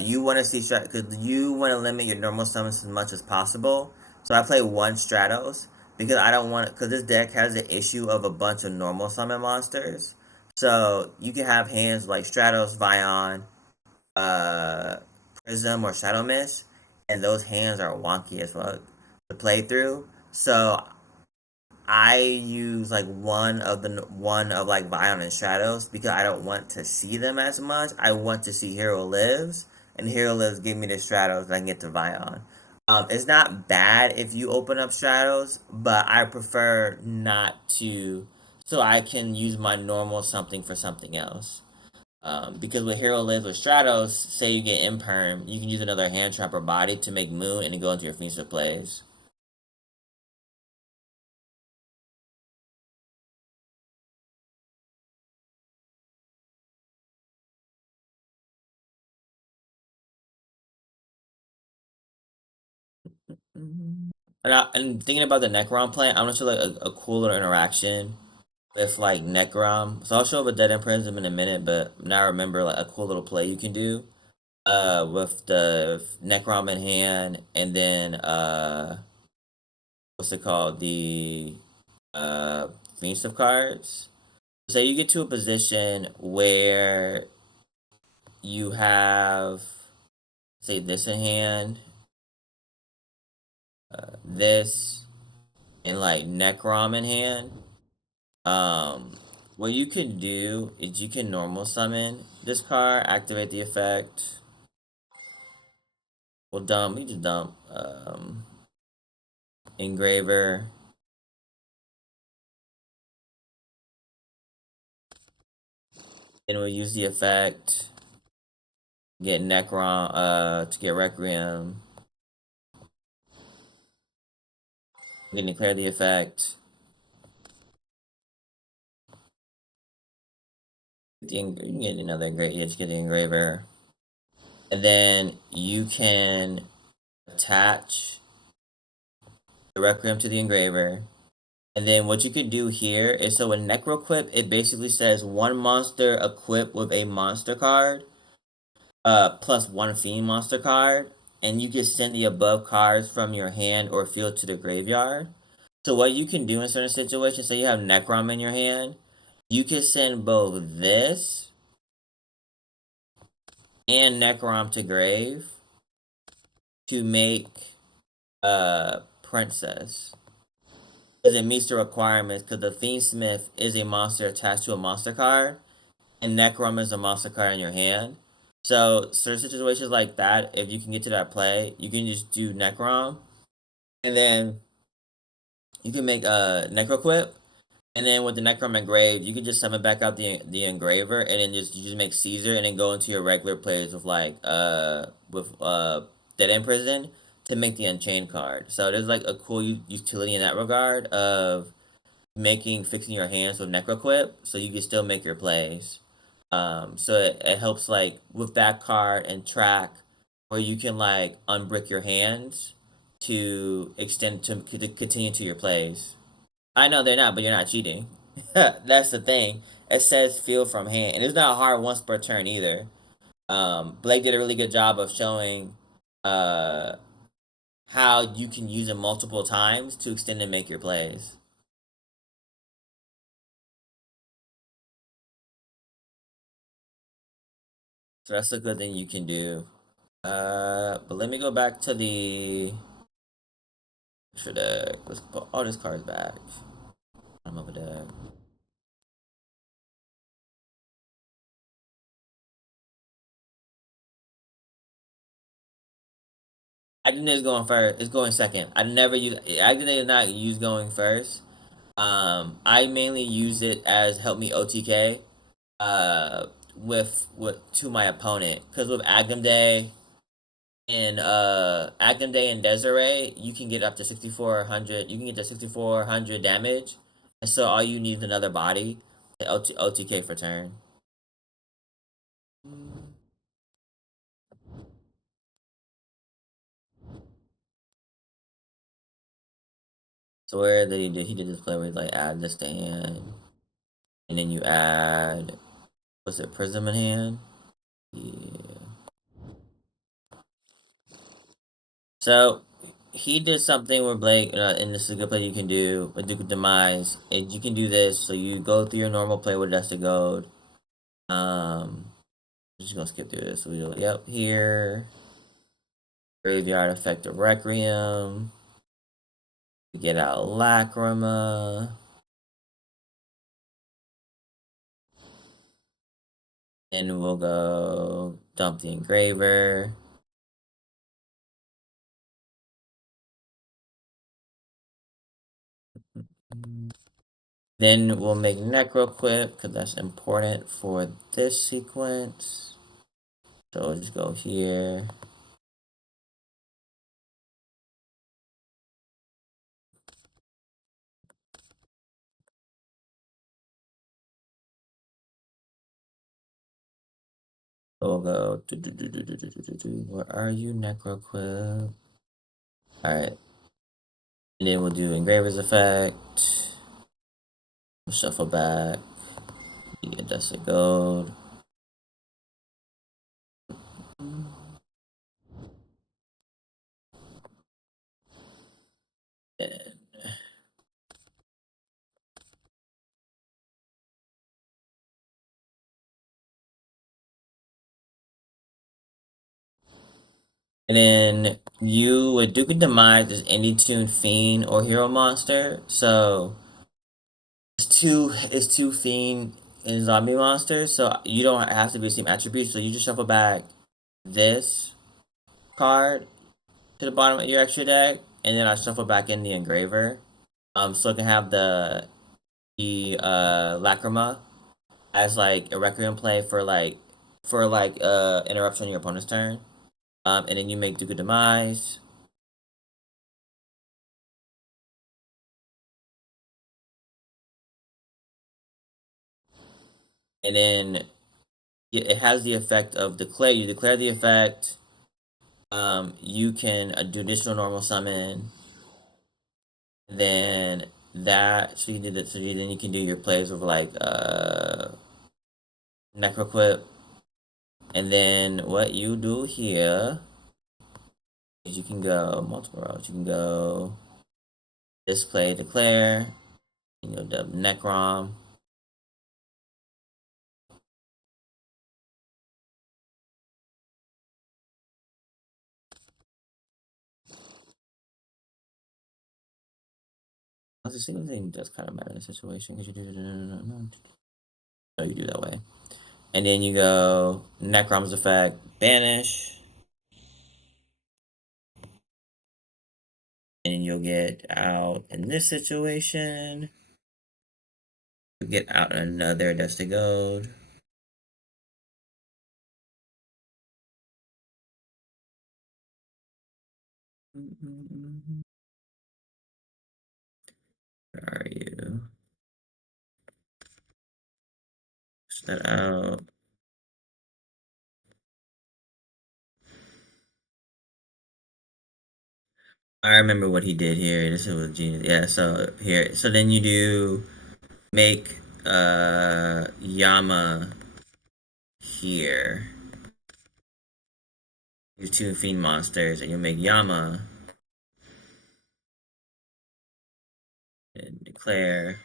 you want to see Stratos because you want to limit your normal summons as much as possible. So I play one Stratos because I don't want because this deck has the issue of a bunch of normal summon monsters. So you can have hands like Stratos, Vion, uh, Prism, or Shadow Mist, and those hands are wonky as fuck to play through. So I use like one of like Vion and Shadows because I don't want to see them as much. I want to see Hero Lives, and Hero Lives give me the Shadows and I can get to Vion. It's not bad if you open up Shadows, but I prefer not to, so I can use my normal something for something else. Because with Hero Lives with Stratos, say you get Imperm, you can use another hand trap or body to make Moon and then go into your Feast of plays. And thinking about the Necrom play, I'm gonna show like a cool little interaction with like Necrom. So I'll show up a Dead End Prism in a minute, but now I remember like a cool little play you can do with the Necrom in hand and then what's it called? The uh Feast of cards. So you get to a position where you have say this in hand, this and like Necrom in hand. Um, what you can do is you can normal summon this card, activate the effect. We'll dump. We just dump engraver. Then we'll use the effect. Get Necron. To get Requiem. Then declare the effect. You can get another great. You just get the engraver, and then you can attach the Requiem to the engraver. And then what you could do here is so in Necroquip, it basically says one monster equipped with a monster card, plus one Fiend monster card, and you can send the above cards from your hand or field to the graveyard. So what you can do in certain situations, say you have Necrom in your hand, you can send both this and Necrom to grave to make Princess. Because it meets the requirements, because the Fiendsmith is a monster attached to a monster card, and Necrom is a monster card in your hand. So certain situations like that, if you can get to that play, you can just do Necrom, and then you can make a Necroquip, and then with the Necrom engraved, you can just summon back out the engraver, and then you just make Caesar, and then go into your regular plays with like Dead End Prison to make the Unchained card. So there's like a cool utility in that regard of fixing your hands with Necroquip, so you can still make your plays. So it helps like with that card and track where you can like unbrick your hands to extend to continue to your plays. I know they're not, but you're not cheating. That's the thing. It says feel from hand, and it's not hard once per turn either. Blake did a really good job of showing uh how you can use it multiple times to extend and make your plays. So that's a good thing you can do. But let me go back to the extra deck. Let's put all these cards back. I'm over there. I think it's going first. It's going second. I never use. I think it's not use going first. I mainly use it as help me OTK. With to my opponent, because with Agam Day and Desiree, you can get up to 6400. You can get to 6400 damage, and so all you need is another body to OTK for turn. So where did he do? He did this play where he like add this to hand, and then you add what's it, Prism in hand? Yeah. So he did something where Blake, and this is a good play you can do with Duke of Demise. And you can do this, so you go through your normal play with Dust of Gold. I'm just gonna skip through this. So we do, yep, here. Graveyard Effect of Requiem. We get out Lacrima. Then we'll go dump the Engraver. Then we'll make Necroquip, because that's important for this sequence. So we'll just go here. So we'll go. Where are you, Necroquip? Alright. And then we'll do Engraver's Effect. We'll shuffle back. You get Dust of Gold. And then you with Duke of Demise is any tuned fiend or hero monster. So it's two fiend and zombie monsters. So you don't have to be the same attribute. So you just shuffle back this card to the bottom of your extra deck, and then I shuffle back in the engraver. So it can have the Lacrima as like a requiem play for interruption on your opponent's turn. And then you make Duke of Demise. And then it has the effect of declare. You declare the effect. You can do additional normal summon. Then that so you did it. So then you can do your plays with like Necroquip. And then what you do here is you can go multiple routes. You can go display declare. You can go dub Necrom. The single thing does kind of matter in this situation because you do no, you do that way. And then you go Necrom's effect, banish. And you'll get out in this situation. You get out another Dust of Gold. Where are you? Push that out. I remember what he did here. This was genius. Yeah, so here. So then you do make Yama here. Use two fiend monsters and you make Yama and declare.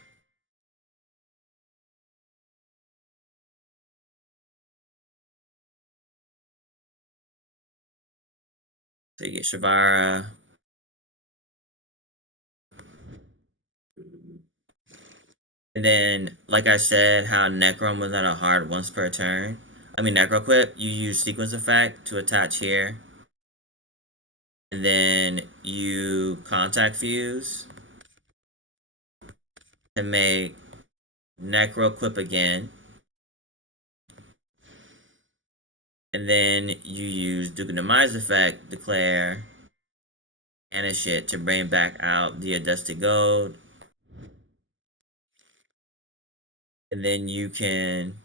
So you get Shavara. And then, like I said, how Necrom was not a hard once per turn. I mean, Necroquip, you use Sequence Effect to attach here. And then you Contact Fuse to make Necroquip again. And then you use Duke of Demise Effect, declare Banish it to bring back out the Adusted Gold. And then you can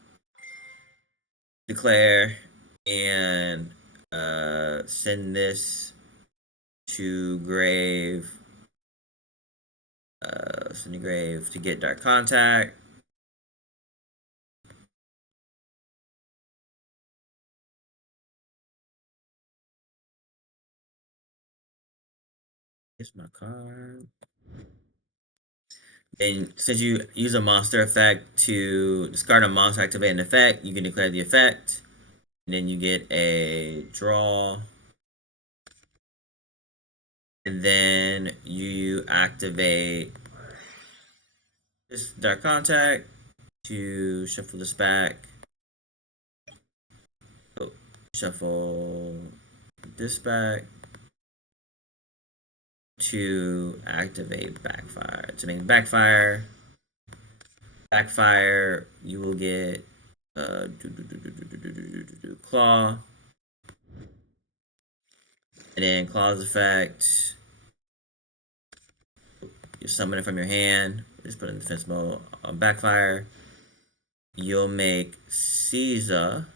declare and send this to grave. Send to grave to get Dark Contact. Here's my card. Then, since you use a monster effect to discard a monster, activate an effect, you can declare the effect. And then you get a draw. And then you activate this Dark Contact to shuffle this back. Oh, shuffle this back to activate Backfire. To make Backfire, you will get Claw. And then Claw's effect, you summon it from your hand. Just put it in defense mode. On Backfire, you'll make Caesar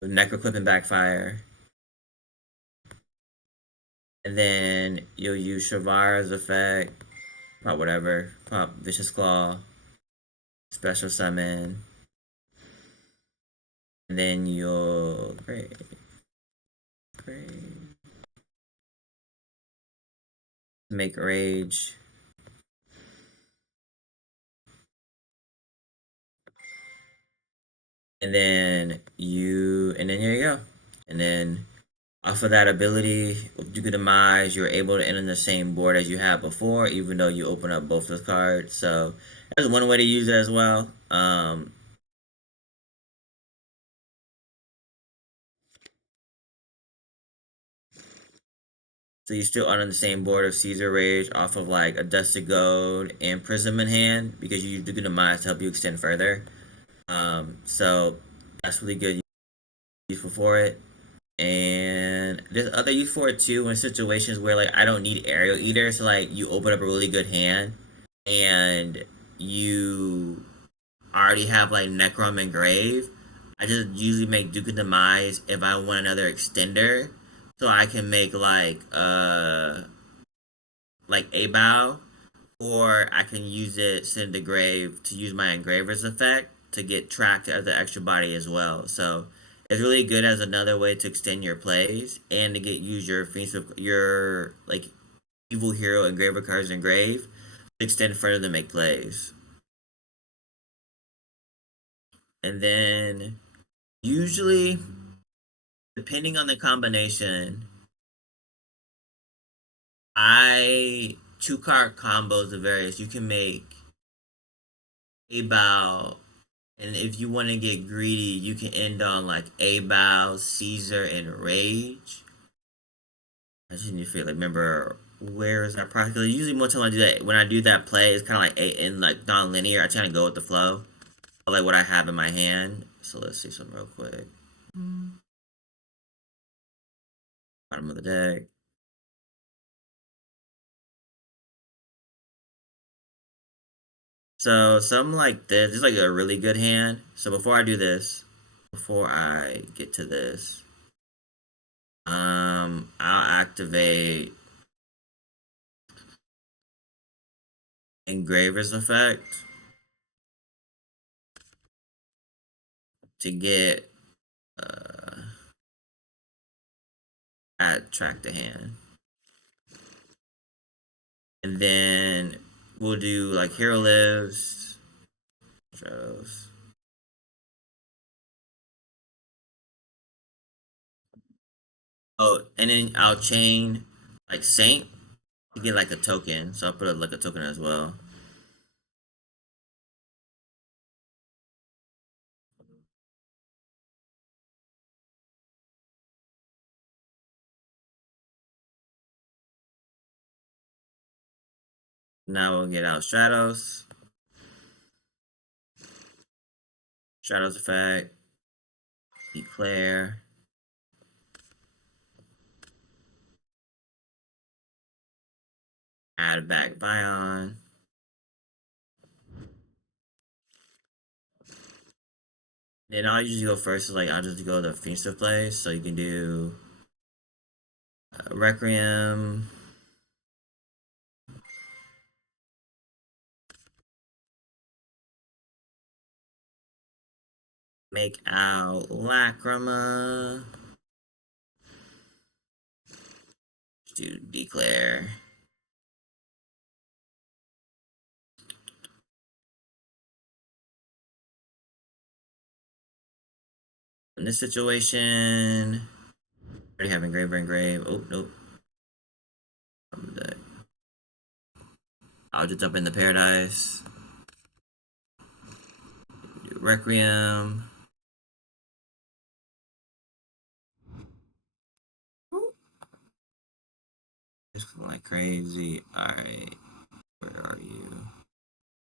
with Necroclip and Backfire. And then you'll use Shavara's effect. Pop whatever. Pop Vicious Claw. Special summon. And then you'll Great. Make Rage. And then here you go. And then off of that ability, with Duke of Demise, you're able to enter the same board as you had before, even though you open up both those cards. So that's one way to use it as well. So you still are on the same board of Caesar Rage off of like a Dusted Gold and Prism in hand because you use Duke of Demise to help you extend further. So that's really good, useful for it. And there's other use for it too in situations where like I don't need Aerial Eater, so like you open up a really good hand and you already have like Necrom and Grave. I just usually make Duke of Demise if I want another extender, so I can make like a bow, or I can use it send to grave to use my Engraver's effect to get tracked as an extra body as well. So it's really good as another way to extend your plays and to get use your like evil hero engraver cards in grave to extend further to make plays. And then usually, depending on the combination, I 2-card combos of various. You can make a bow, and if you want to get greedy, you can end on like a bow, Caesar, and Rage. I just need to feel like remember where is that practically. Usually, most time I do that when I do that play, it's kind of like in like non-linear. I try to go with the flow, of, like what I have in my hand. So let's see something real quick. Bottom of the deck. So something like this is like a really good hand. So before I do this, before I get to this, I'll activate Engraver's effect to get add track to hand. And then we'll do like Hero Lives, Shadows. Oh, and then I'll chain like Saint to get like a token. So I'll put like a token as well. Now we'll get out Stratos effect, declare, add back Vion. Then I'll usually go first is like I'll just go to Fiendsmith plays. So you can do Requiem, make out Lacrima, do declare. In this situation, already have engrave. Oh nope. I'll just jump into Paradise. Do Requiem. It's like crazy. Alright. Where are you?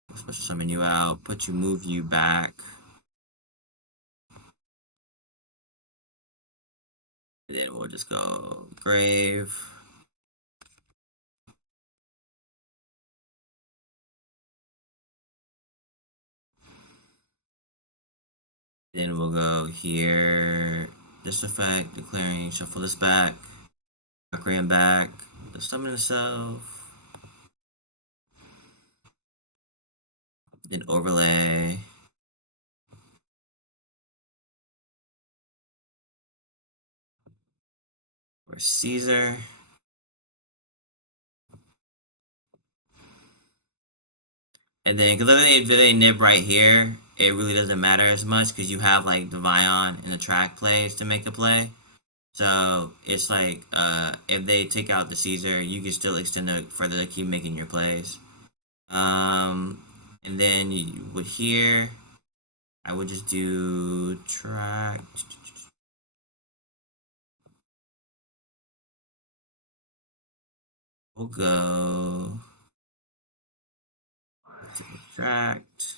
I'll special summon you out. Move you back. And then we'll just go Grave. Then we'll go here. This effect, declaring, shuffle this back. Requiem back. The summon itself. Then overlay. Or Caesar. And then, because if they nib right here, it really doesn't matter as much because you have like the Vion and the track plays to make a play. So it's like if they take out the Caesar, you can still extend it further to keep making your plays. And then you would here, I would just do track. We'll go to extract.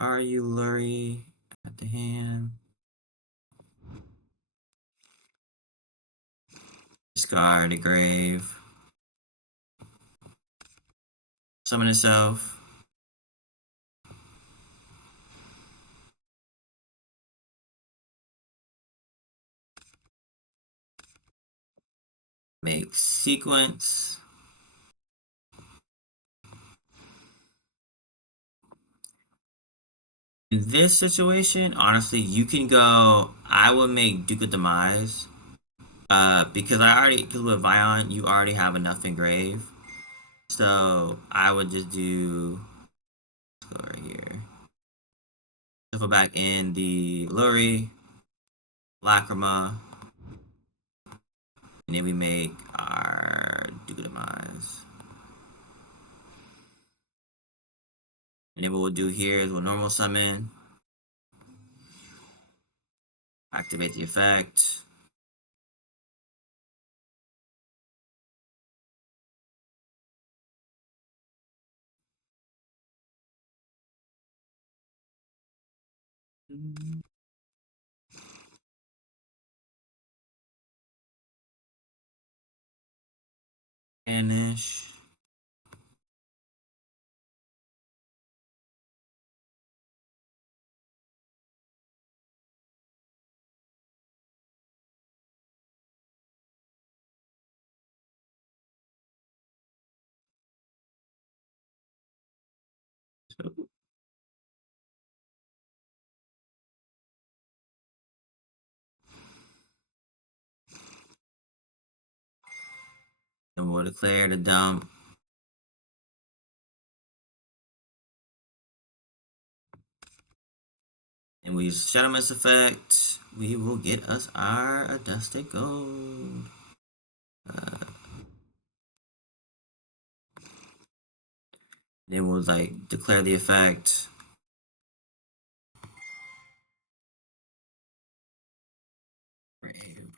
Are you Lurie at the hand? Discard a grave. Summon itself. Make sequence. In this situation, honestly, you can go. I would make Duke of Demise. Because with Vion, you already have enough engrave. So I would just do. Let's go right here. Shuffle back in the Lurie, Lacrima, and then we make our Duke of Demise. And then what we'll do here is we'll normal summon, activate the effect. Banish. Then we'll declare the dump. and we use Shadow Mist effect, we will get us our Adusted Gold. Then we'll like declare the effect. Brave.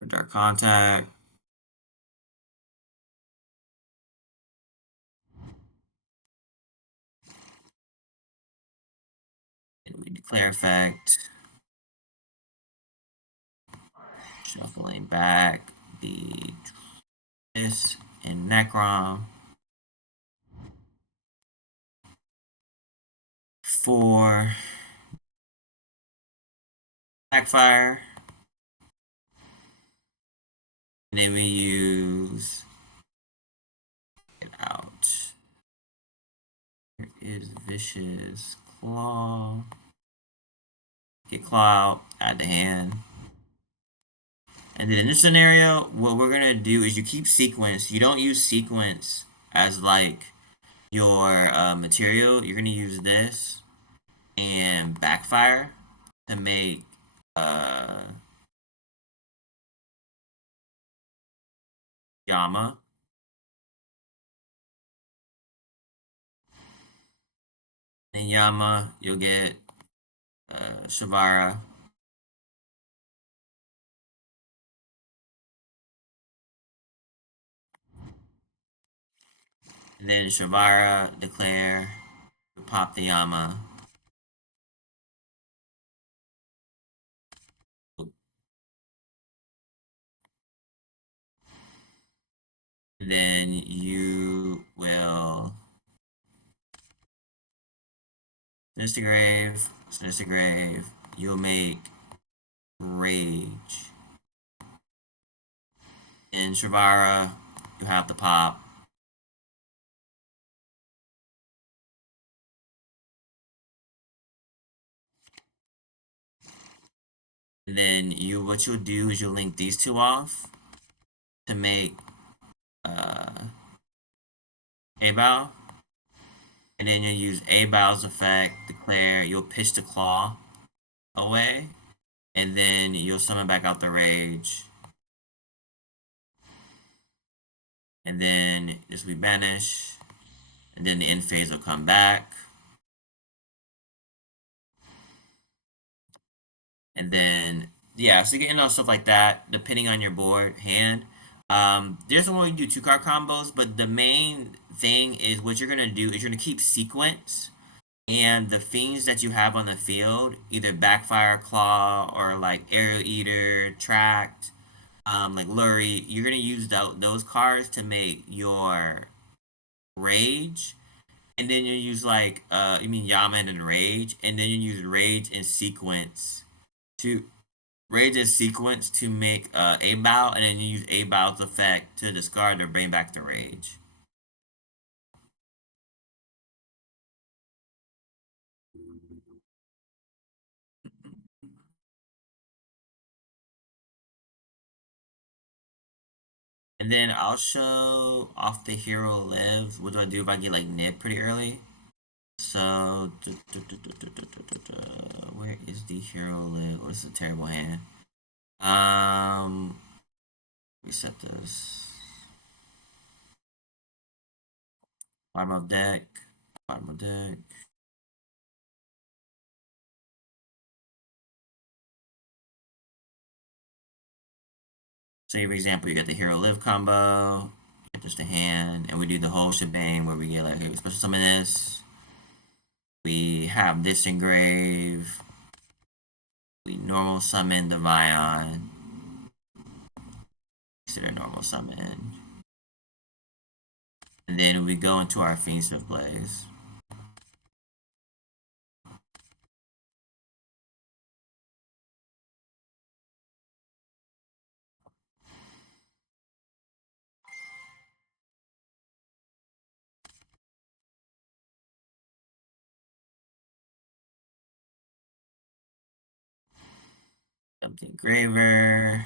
For Dark Contact. And we declare effect. Shuffling back the this and Necrom. For Backfire. And then we use it out. Here is Vicious Claw. Get Claw out, add the hand. And then in this scenario, what we're gonna do is you keep sequence. You don't use sequence as like your material. You're gonna use this and Backfire to make Yama. In Yama, you'll get Shavara. And then Shavara, declare, pop the Yama. And then you will Sinister Grave, Sinister Grave. You'll make Rage. In Shavara, you have the pop. And then what you'll do is you'll link these two off to make A-Bow. And then you'll use A-Bow's effect, declare, you'll pitch the claw away. And then you'll summon back out the Rage. And then this will be banish. And then the end phase will come back. And then, yeah, so you get stuff like that, depending on your board hand. There's one where you do 2-card combos, but the main thing is what you're going to do is you're going to keep sequence. And the fiends that you have on the field, either Backfire, Claw, or like Aerial Eater, Tract, like Lurie, you're going to use those cards to make your Rage. And then you use like, Yaman and Rage. And then you use Rage in sequence to make A-Bow, and then you use A-Bow's effect to discard or bring back the Rage. And then I'll show off the hero lives. What do I do if I get like nib pretty early? So where is the hero live? Oh, this is a terrible hand. Reset this. Bottom of deck. Bottom of deck. Say for example, you get the hero live combo. Get just a hand, and we do the whole shebang where we get like, hey, we special summon this. We have this engrave. We normal summon the Vion. Consider normal summon. And then we go into our Fiendsmith plays. Something Graver.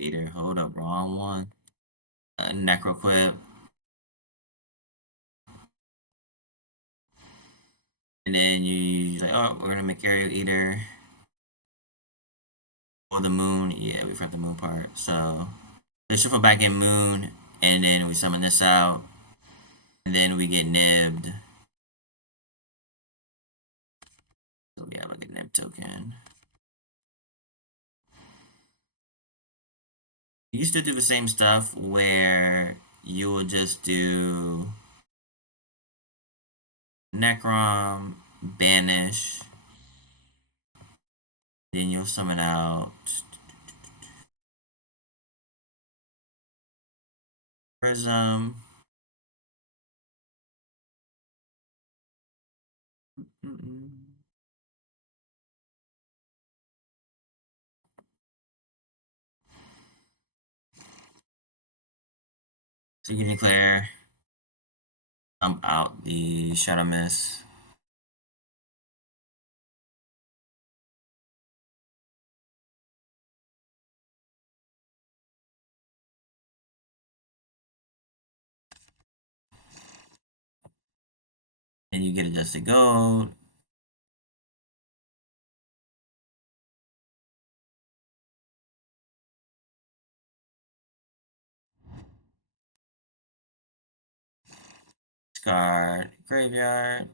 Eater. Hold up, wrong one. Necroquip. And then you like, oh, we're gonna make Area Eater. Or the moon. Yeah, we forgot the moon part. So they shuffle back in moon, and then we summon this out. And then we get nibbed. So we have like a nib token. You used to do the same stuff where you will just do Necrom, banish, then you'll summon out Prism. So you can declare dump out the Shadow Mist. And you get adjusted gold. Discard graveyard.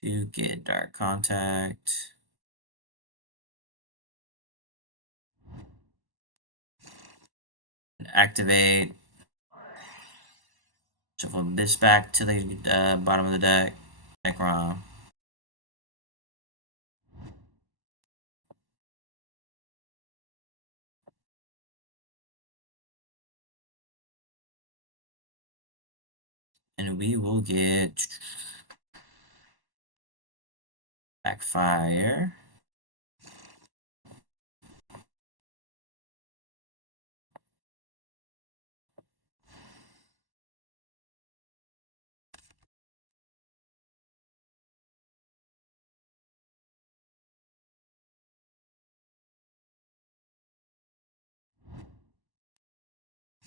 You get Dark Contact. Activate. Shuffle this back to the bottom of the deck. Necrom. And we will get Backfire.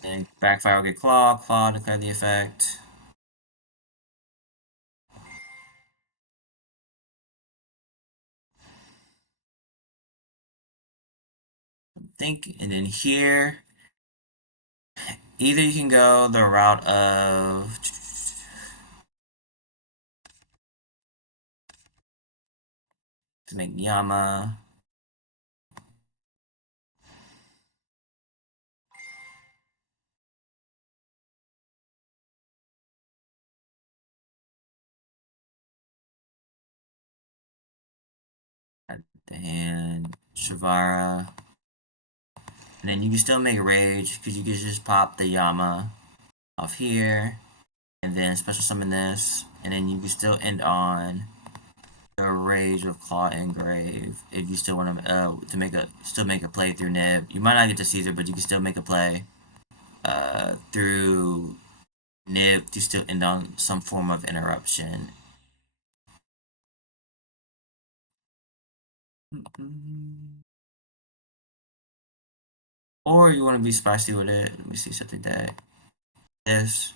Then Backfire will get Claw. Claw, declare the effect. And then here, either you can go the route of to make Yama. At the hand, Shavara. And then you can still make Rage, because you can just pop the Yama off here, and then special summon this, and then you can still end on the Rage of Claw Engrave if you still want to make a play through Nib. You might not get to Caesar, but you can still make a play through Nib to still end on some form of interruption. Or you want to be spicy with it. Let me see something that this.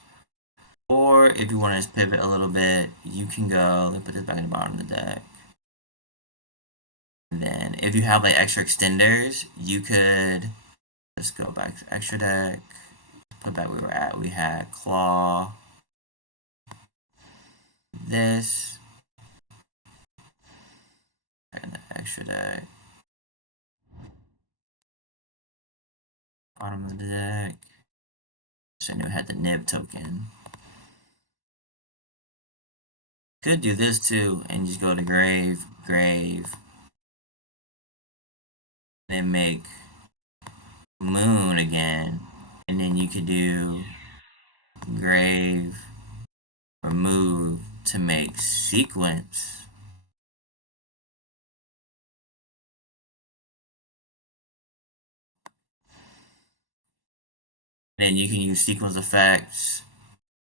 Or if you want to pivot a little bit, you can go. Let me put this back in the bottom of the deck. And then if you have like extra extenders, you could let's go back to extra deck. Put back where we were at. We had Claw. This. And the extra deck. Bottom of the deck. So I knew I had the nib token. Could do this too and just go to grave, then make moon again, and then you could do grave, remove to make sequence. Then you can use sequence effects.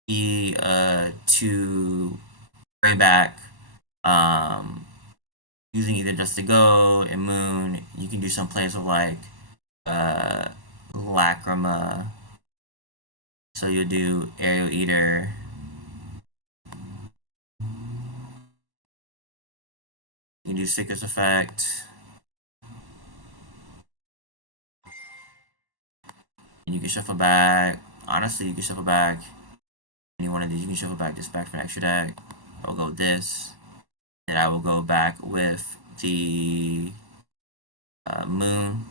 to bring back um, using either just to go and moon. You can do some plays with like uh, lacrima. So you'll do aerial eater. You can do sickest effect. And you can shuffle back. Honestly, you can shuffle back any one of these. You can shuffle back this back for an extra deck. I'll go with this. Then I will go back with the moon.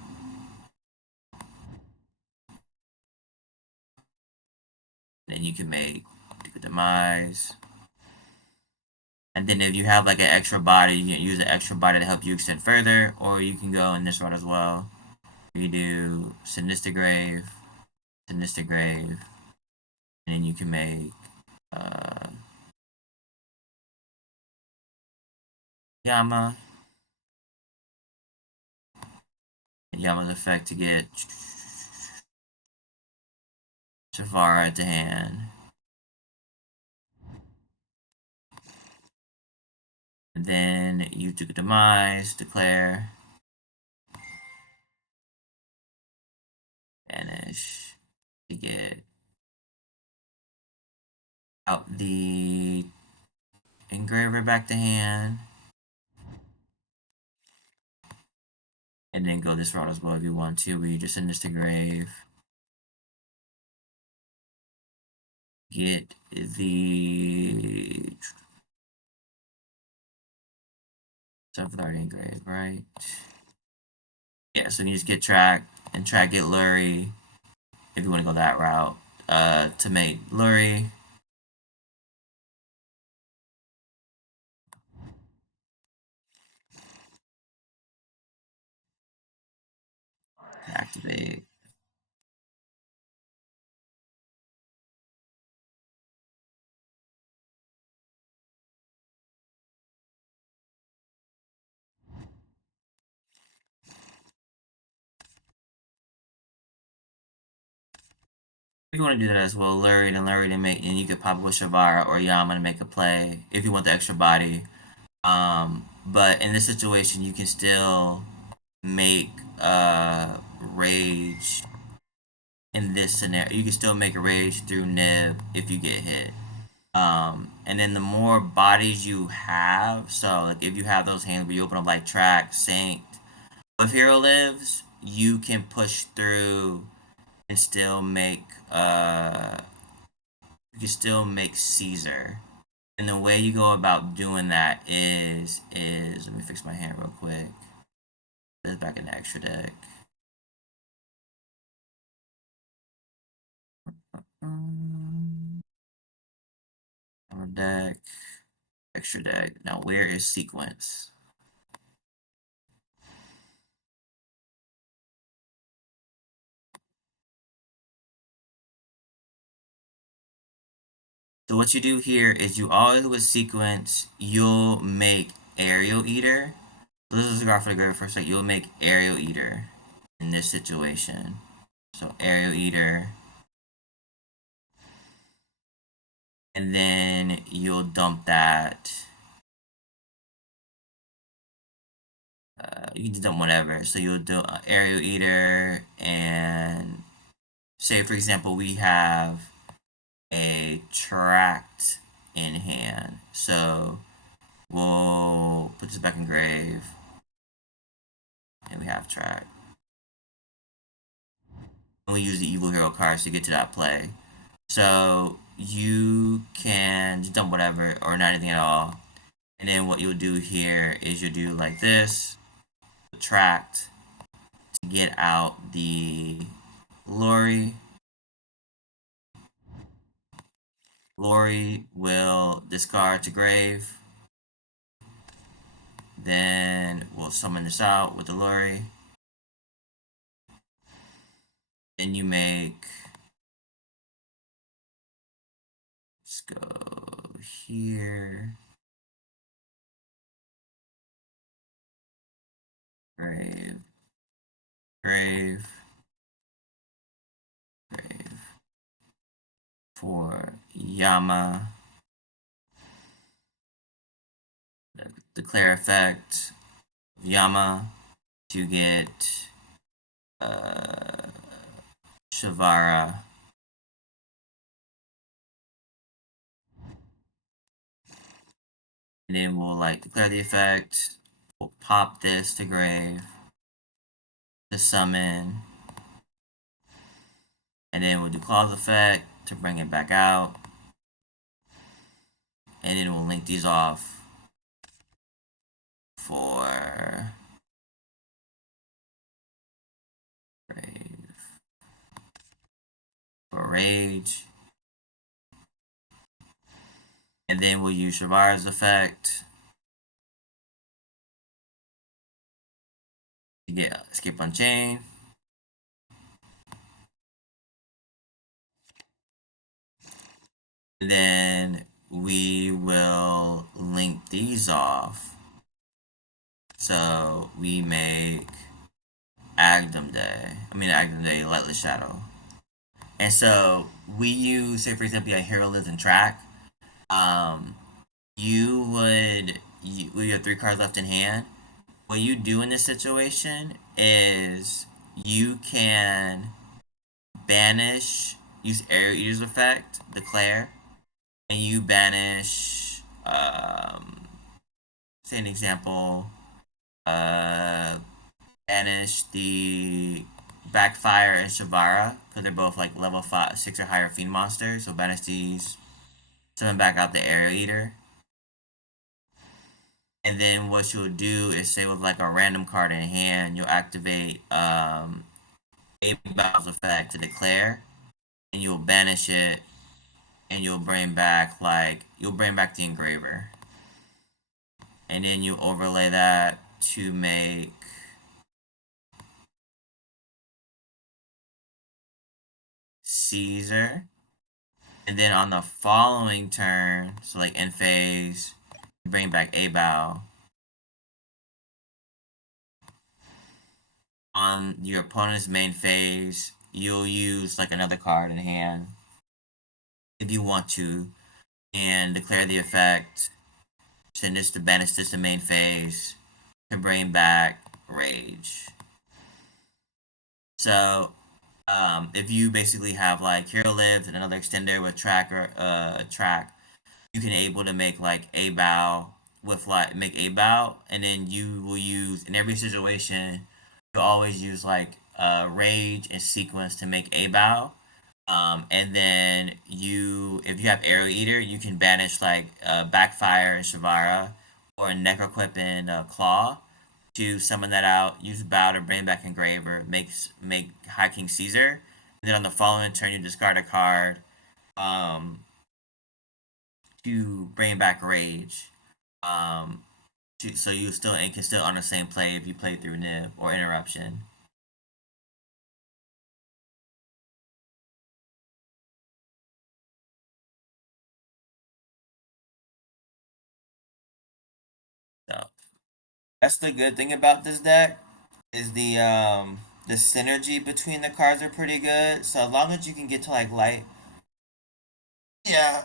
Then you can make the demise. And then if you have like an extra body, you can use an extra body to help you extend further, or you can go in this route as well. You do Sinister Grave, and then you can make uh, Yama, and Yama's effect to get Shavara to hand. And then you took a demise, declare, banish to get out the engraver back to hand. And then go this route as well if you want to, where you just send this to grave. Get the stuff with already engraved, right? Yeah, so you just get track and track get Lurie if you want to go that route. To make Lurie. Activate. If you want to do that as well, Lurie to make, and you could pop with Shavara or Yama to make a play if you want the extra body. But in this situation, you can still make Rage in this scenario. You can still make a Rage through Nib if you get hit. And then the more bodies you have, so like if you have those hands where you open up like Track, Sanct, if Hero lives, you can push through and still make you can still make Caesar. And the way you go about doing that is let me fix my hand real quick. Put this back in the extra deck. Our deck, extra deck. Now where is sequence? So what you do here is you always with sequence, you'll make Aerial Eater. So this is a graph for the very first thing. You'll make Aerial Eater in this situation. So Aerial Eater. And then you'll dump that. You can just dump whatever. So you'll do Aerial Eater, and say for example we have a Tract in hand. So we'll put this back in grave. And we have Tract. And we use the Evil Hero cards to get to that play. So you can just dump whatever or not anything at all. And then what you'll do here is you'll do like this, Tract to get out the Lurie. Lurie will discard to grave. Then we'll summon this out with the Lurie. Then you make, let's go here, grave, grave, grave. for Yama, declare effect of Yama to get uh, Shavara. And then we'll like declare the effect. We'll pop this to grave, to summon, and then we'll do clause effect to bring it back out. And then we'll link these off for grave, for rage. And then we'll use Shavara's effect to get skip on chain. And then we will link these off. So we make Agdam Day, Lightless Shadow. And so we use, say for example, a hero lives in track. You would, with your 3 cards left in hand, what you do in this situation is you can banish, use Aerial Eater's effect, declare, and you banish, say an example, banish the Backfire and Shavara, because they're both like level 6 or higher Fiend monsters, so banish these, summon back out the Aerial Eater. And then what you'll do is say with like a random card in hand, you'll activate a Bow's effect to declare, and you'll banish it, and you'll bring back the Engraver. And then you overlay that to make Caesar. And then on the following turn, so like end phase, you bring back Abao. On your opponent's main phase, you'll use like another card in hand if you want to, and declare the effect. Send this to banish this to main phase to bring back Rage. So if you basically have like Hero Lives and another extender with track, you can able to make like a bow with like make a bow, and then you will use in every situation. You'll always use like rage and sequence to make a bow. And then if you have Arrow Eater, you can banish like Backfire and Shavara, or Necroquip and Claw to summon that out. Use Bow to bring back Engraver. Make High King Caesar. And then on the following turn, you discard a card to bring back Rage. So you can still on the same play if you play through Nib or Interruption. So that's the good thing about this deck is the synergy between the cards are pretty good. So as long as you can get to like light, yeah,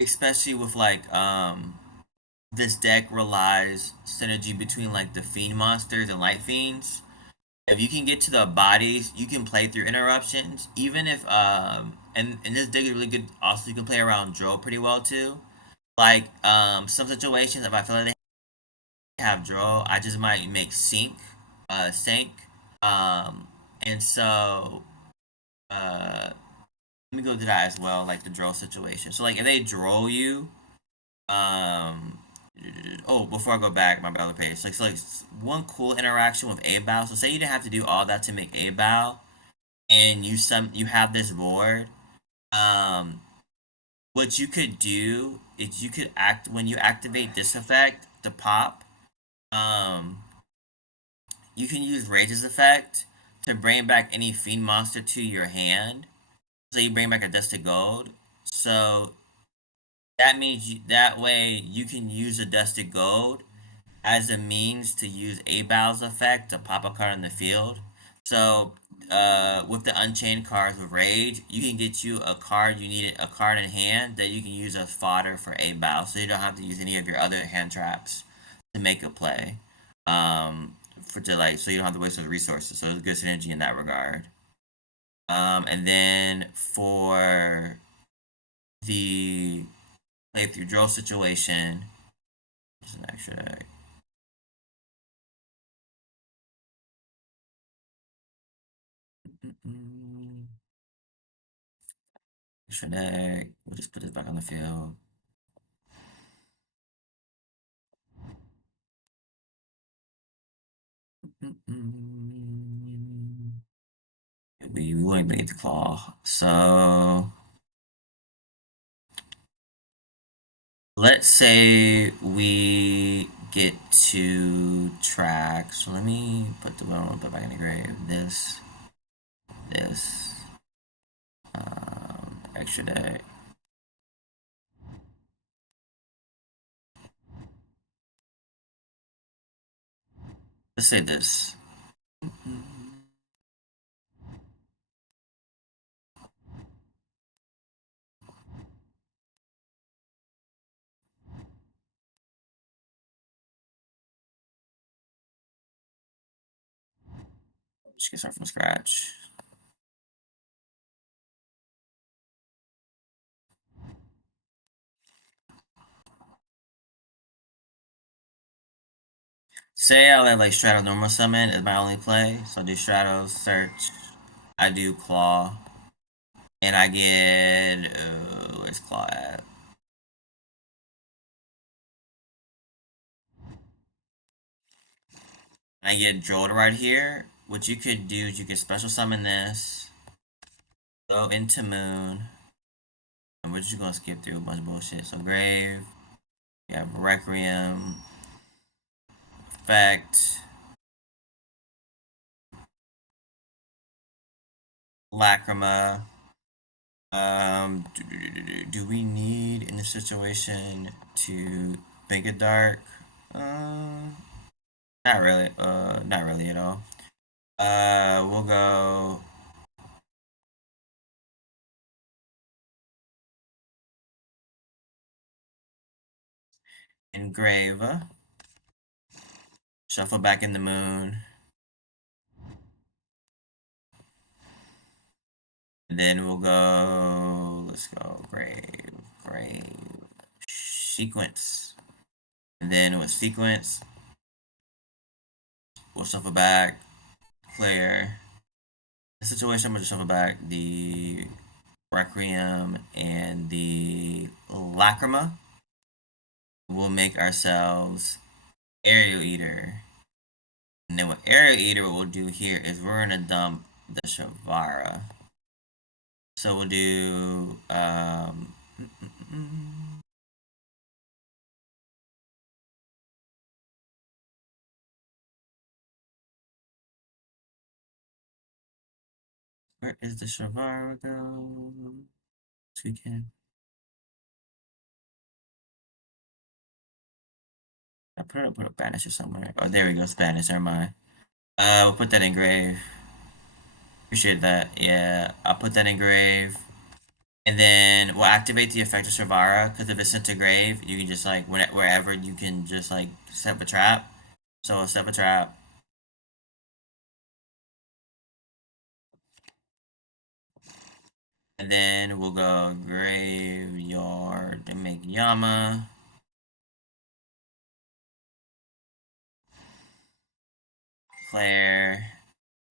especially with like this deck relies synergy between like the fiend monsters and light fiends. If you can get to the bodies, you can play through interruptions. Even if and this deck is really good. Also, you can play around Dro pretty well too. Like some situations, if I feel like they have Dro, I just might make sync. And so let me go to that as well, like the Dro situation. So like if they Dro you, um, oh, before I go back, my battle page. Like one cool interaction with A Bow. So say you didn't have to do all that to make A Bow, and you have this board. Um, what you could do is you could when you activate this effect, the pop. Um, you can use Rage's effect to bring back any fiend monster to your hand. So you bring back a dust of gold. So that means that way you can use a dusted gold as a means to use a Bow's effect to pop a card in the field. So with the Unchained cards with Rage, you can get you a card you need a card in hand that you can use as fodder for a battle, so you don't have to use any of your other hand traps to make a play. For to like so you don't have to waste those resources. So it's good synergy in that regard. And then for the playthrough drill situation, just an extra. Extra deck. We'll just put this back on the field. We won't even get the claw. So let's say we get to track. So let me put the one put back in the grave. This, extra deck. Let's say this. Just get start from scratch. Say I let like Strato normal summon as my only play. So I do Strato search. I do claw. And I get where's claw at? I get drilled right here. What you could do is you could special summon this. Go into moon. And we're just gonna skip through a bunch of bullshit. So grave. You have requiem. Effect. Lacrima. Do we need in this situation to make it dark? Not really. Not really at all. We'll go. Engrave. Shuffle back in the moon. And then we'll go. Let's go. Grave. Sequence. And then with sequence, we'll shuffle back. Clear. The situation, I'm going to shuffle back the Requiem and the Lacrima. We'll make ourselves Aerial Eater. And then what Aerial Eater we'll do here is we're going to dump the Shavara. So we'll do where is the Shavara go? So we can. I put a banisher somewhere. Oh, there we go. Spanish. Never mind. We'll put that in grave. Appreciate that. Yeah, I'll put that in grave. And then we'll activate the effect of Shavara, because if it's sent to grave, you can just like wherever you can just like set up a trap. So I'll set up a trap. And then we'll go graveyard and make Yama. Claire.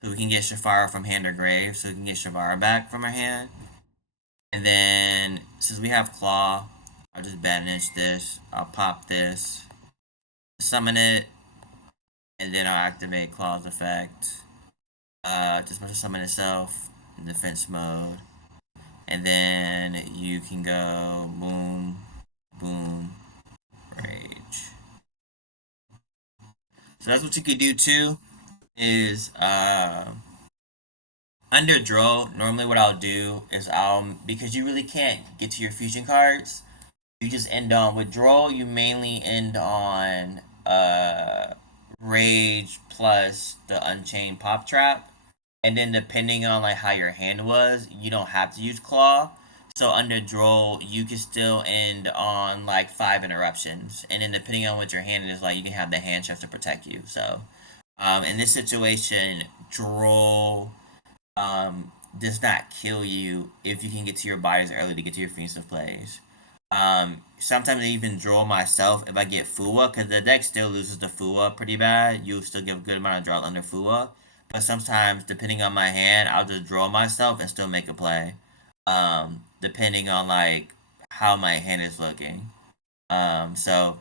So we can get Shafara from hand or grave, so we can get Shavara back from our hand. And then since we have Claw, I'll just banish this. I'll pop this. Summon it. And then I'll activate Claw's effect. To special summon itself in defense mode. And then you can go boom, boom, rage. So that's what you could do too. Is under draw, normally what I'll do is because you really can't get to your fusion cards, you just end on with draw, you mainly end on rage plus the Unchained Pop Trap. And then depending on like how your hand was, you don't have to use claw. So under droll, you can still end on like 5 interruptions, and then depending on what your hand is like, you can have the hand shift to protect you. So, in this situation, droll does not kill you if you can get to your bodies early to get to your Fiendsmith plays. Sometimes I even draw myself if I get Fua, because the deck still loses the Fua pretty bad. You still give a good amount of draws under Fua. But sometimes, depending on my hand, I'll just draw myself and still make a play. Depending on like how my hand is looking. So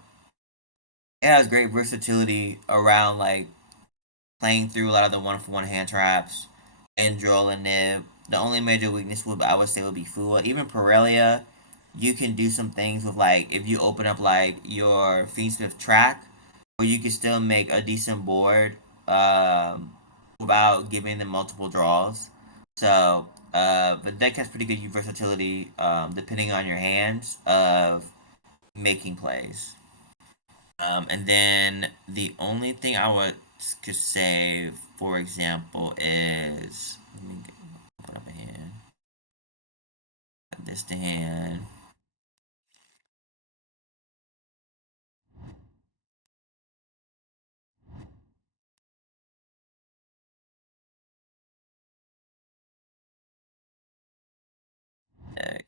it has great versatility around like playing through a lot of the one for one hand traps and Droll and Nib. The only major weakness would I would say would be Fua. Even Parelia, you can do some things with like if you open up like your Fiendsmith track, where you can still make a decent board without giving them multiple draws. So the deck has pretty good versatility depending on your hands of making plays. And then the only thing I would could say, for example, is let me open up a hand. Put this to hand. Deck.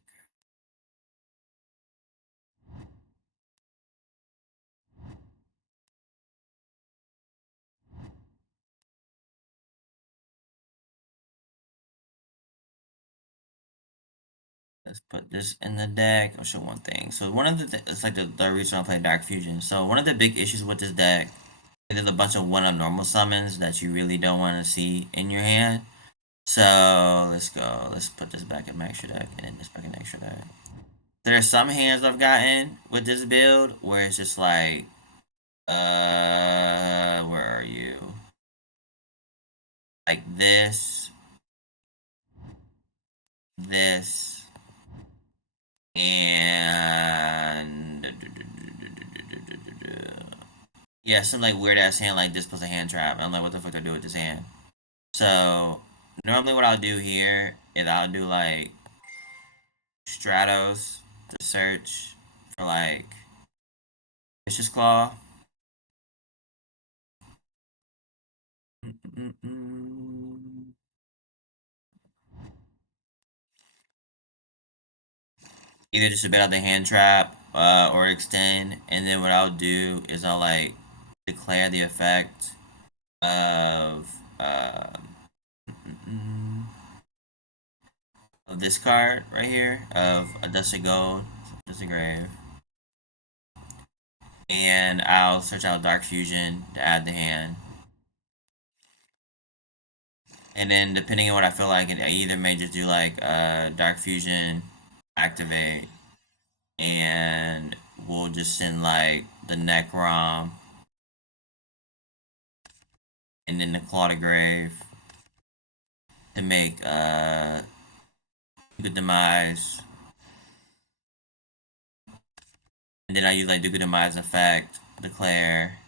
Let's put this in the deck. I'll show one thing. So one of it's like the reason I play Dark Fusion. So one of the big issues with this deck is there's a bunch of one of normal summons that you really don't want to see in your hand. So let's go. Let's put this back in my extra deck and then this back in the extra deck. There are some hands I've gotten with this build where it's just like, where are you? Like this, and yeah, some like weird ass hand like this plus a hand trap. I'm like, what the fuck do I do with this hand? So normally what I'll do here is I'll do like Stratos to search for like Vicious Claw. Either just a bit out the hand trap or extend, and then what I'll do is I'll like declare the effect of of this card right here of a dusted gold, dusted grave, and I'll search out Dark Fusion to add the hand. And then depending on what I feel like, I either may just do like Dark Fusion, activate, and we'll just send like the Necrom and then the Claw to Grave to make good demise. And then I use like Duke Demise effect, declare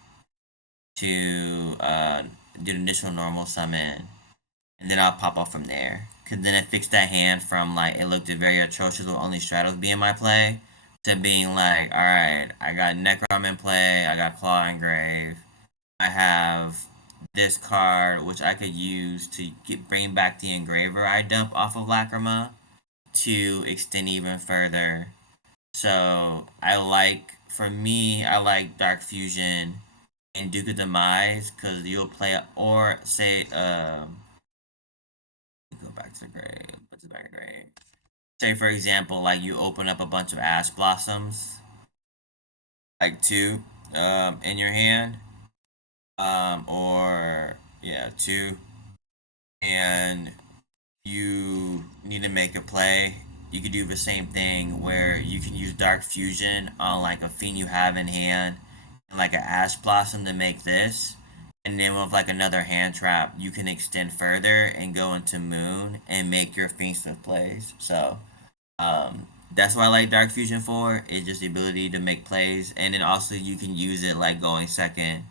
to do the initial normal summon, and then I'll pop off from there. Cause then it fixed that hand from like it looked very atrocious with only Stratos being my play to being like, alright, I got Necrom in play, I got Claw and Grave, I have this card which I could use to bring back the Engraver I dump off of Lacrima to extend even further. So for me, I like Dark Fusion and Duke of Demise because you'll play, or say, go back to the grave, put this back in the grave. Say, for example, like you open up a bunch of Ash Blossoms, like two, in your hand, or yeah, two, and you need to make a play, you could do the same thing where you can use Dark Fusion on like a fiend you have in hand and like an Ash Blossom to make this. And then with like another hand trap, you can extend further and go into Moon and make your Fiendsmith plays. So that's what I like Dark Fusion for. It's just the ability to make plays. And then also you can use it like going second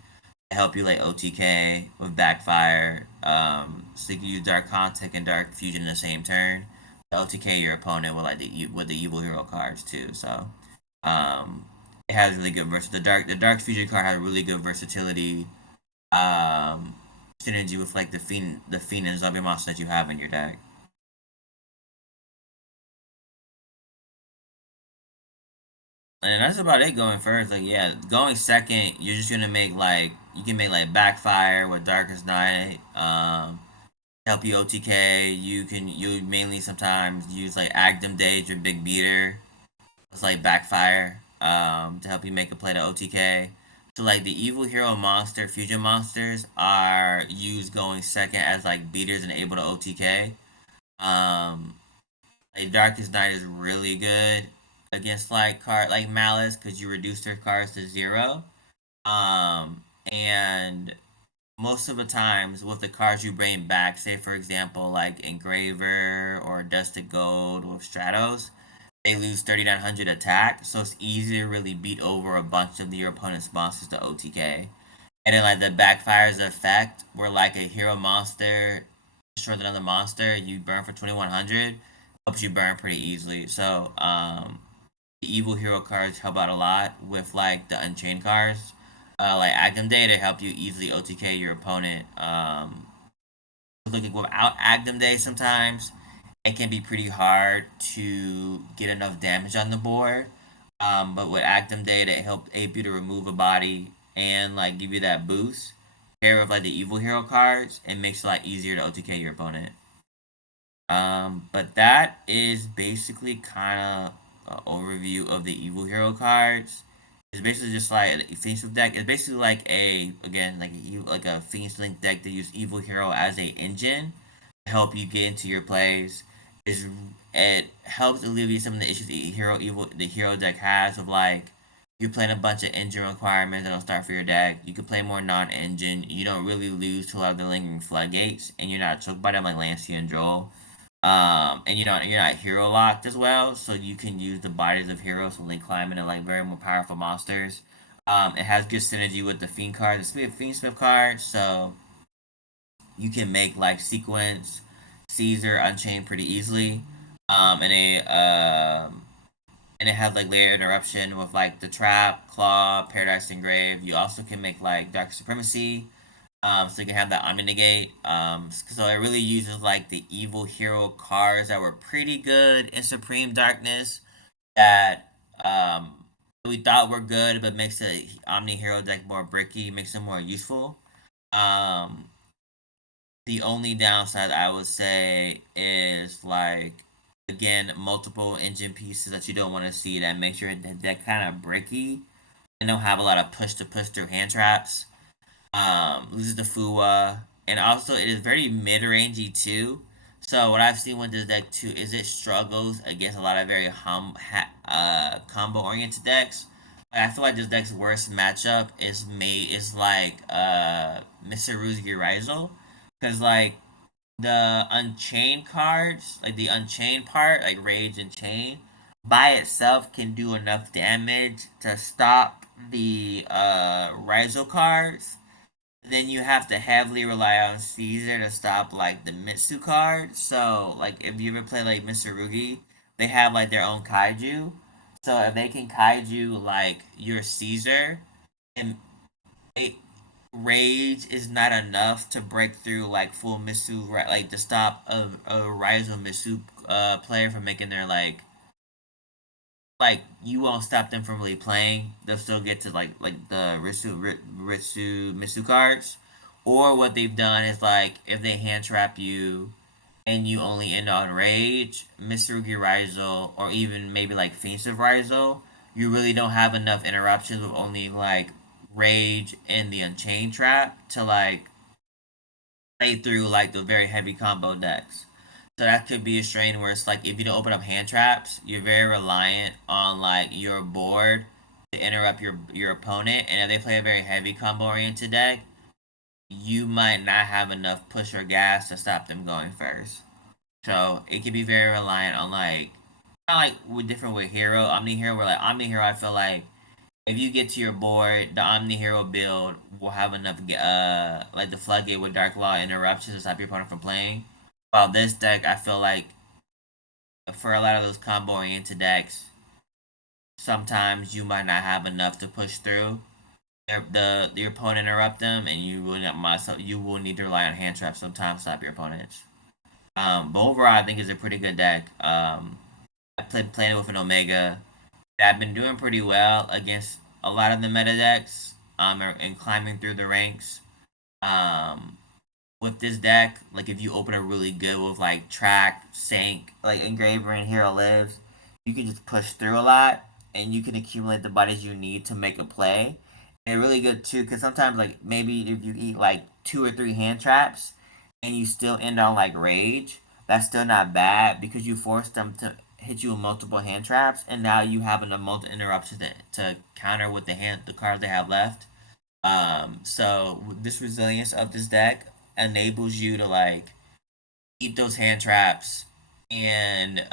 help you like OTK with backfire. So you can use Dark Contact and Dark Fusion in the same turn. To OTK your opponent with like the evil hero cards too. So um, it has really good the Dark Fusion card has really good versatility. Um, Synergy with like the fiend and zombie monster that you have in your deck. And that's about it going first. Like yeah, going second, you're just gonna make like you can make like backfire with Darkest Night. Help you OTK. You mainly sometimes use like Agdam Dage or Big Beater. It's like backfire. To help you make a play to OTK. So like the evil hero monster fusion monsters are used going second as like beaters and able to OTK. Um, like Darkest Night is really good against like card like Malice because you reduce their cards to zero. And most of the times with the cards you bring back, say for example like Engraver or Dusted Gold with Stratos, they lose 3900 attack, so it's easy to really beat over a bunch of your opponent's monsters to OTK. And then like the backfires effect, where like a hero monster destroys another monster, you burn for 2100, helps you burn pretty easily. So the evil hero cards help out a lot with like the Unchained cards. Like Agdam Day to help you easily OTK your opponent. Looking without Agdam Day sometimes it can be pretty hard to get enough damage on the board. But with Actum Day that help aid you to remove a body and like give you that boost, pair with like the evil hero cards, it makes it a lot easier to OTK your opponent. But that is basically kind of an overview of the evil hero cards. It's basically just like a Fiendsmith deck. It's basically like a again like a Fiendsmith deck that use evil hero as a engine to help you get into your plays. Is it helps alleviate some of the issues the hero deck has of like you're playing a bunch of engine requirements that'll start for your deck. You can play more non-engine. You don't really lose to a lot of the lingering floodgates, and you're not choked by them like Lancey and Joel. And you're not hero locked as well, so you can use the bodies of heroes when they climb into like very more powerful monsters. It has good synergy with the Fiend card, the Fiendsmith card, so you can make like Sequence, Caesar, Unchained pretty easily. And it has like layer interruption with like the Trap, Claw, Paradise Engraved. You also can make like Dark Supremacy, so you can have that Omni Negate. So it really uses like the evil hero cards that were pretty good in Supreme Darkness that we thought were good, but makes the Omni Hero deck more bricky, makes them more useful. Um, the only downside I would say is like again multiple engine pieces that you don't want to see that makes your deck kind of bricky and don't have a lot of push to push through hand traps. Loses the Fuwa, and also it is very mid rangey too. So what I've seen with this deck too is it struggles against a lot of very combo oriented decks. Like, I feel like this deck's worst matchup is like Mr. Ruzi Rizal, because like the Unchained cards, like the Unchained part, like Rage and Chain, by itself can do enough damage to stop the Rizal cards. Then you have to heavily rely on Caesar to stop like the Mitsu card. So like if you ever play like Mr. Rugi, they have like their own kaiju. So if they can kaiju like your Caesar, and it, rage is not enough to break through like full Mitsu, like to stop a Rise of Mitsu player from making their like you won't stop them from really playing. They'll still get to like the Ritsu Mitsu cards. Or what they've done is like if they hand trap you and you only end on rage, Mitsurugi Rizal, or even maybe like Fiendsmith Rizal, you really don't have enough interruptions with only like rage and the Unchained trap to like play through like the very heavy combo decks. So that could be a strain where it's like if you don't open up hand traps, you're very reliant on like your board to interrupt your opponent. And if they play a very heavy combo oriented deck, you might not have enough push or gas to stop them going first. So it can be very reliant on like kind of like with different with hero, Omni Hero, where like Omni Hero I feel like if you get to your board, the Omni Hero build will have enough like the Floodgate with Dark Law interruptions to stop your opponent from playing. While this deck, I feel like for a lot of those combo oriented decks, sometimes you might not have enough to push through your opponent interrupt them, and you will need to rely on hand traps sometimes to stop your opponents. But overall, I think it's a pretty good deck. I playing it with an Omega. I've been doing pretty well against a lot of the meta decks. And climbing through the ranks. Um, with this deck, like if you open it really good with like track, sync, like engraver and hero lives, you can just push through a lot and you can accumulate the bodies you need to make a play. And really good too, because sometimes like maybe if you eat like 2 or 3 hand traps and you still end on like rage, that's still not bad because you forced them to hit you with multiple hand traps, and now you have enough multi interruptions to counter with the cards they have left. So this resilience of this deck enables you to like keep those hand traps and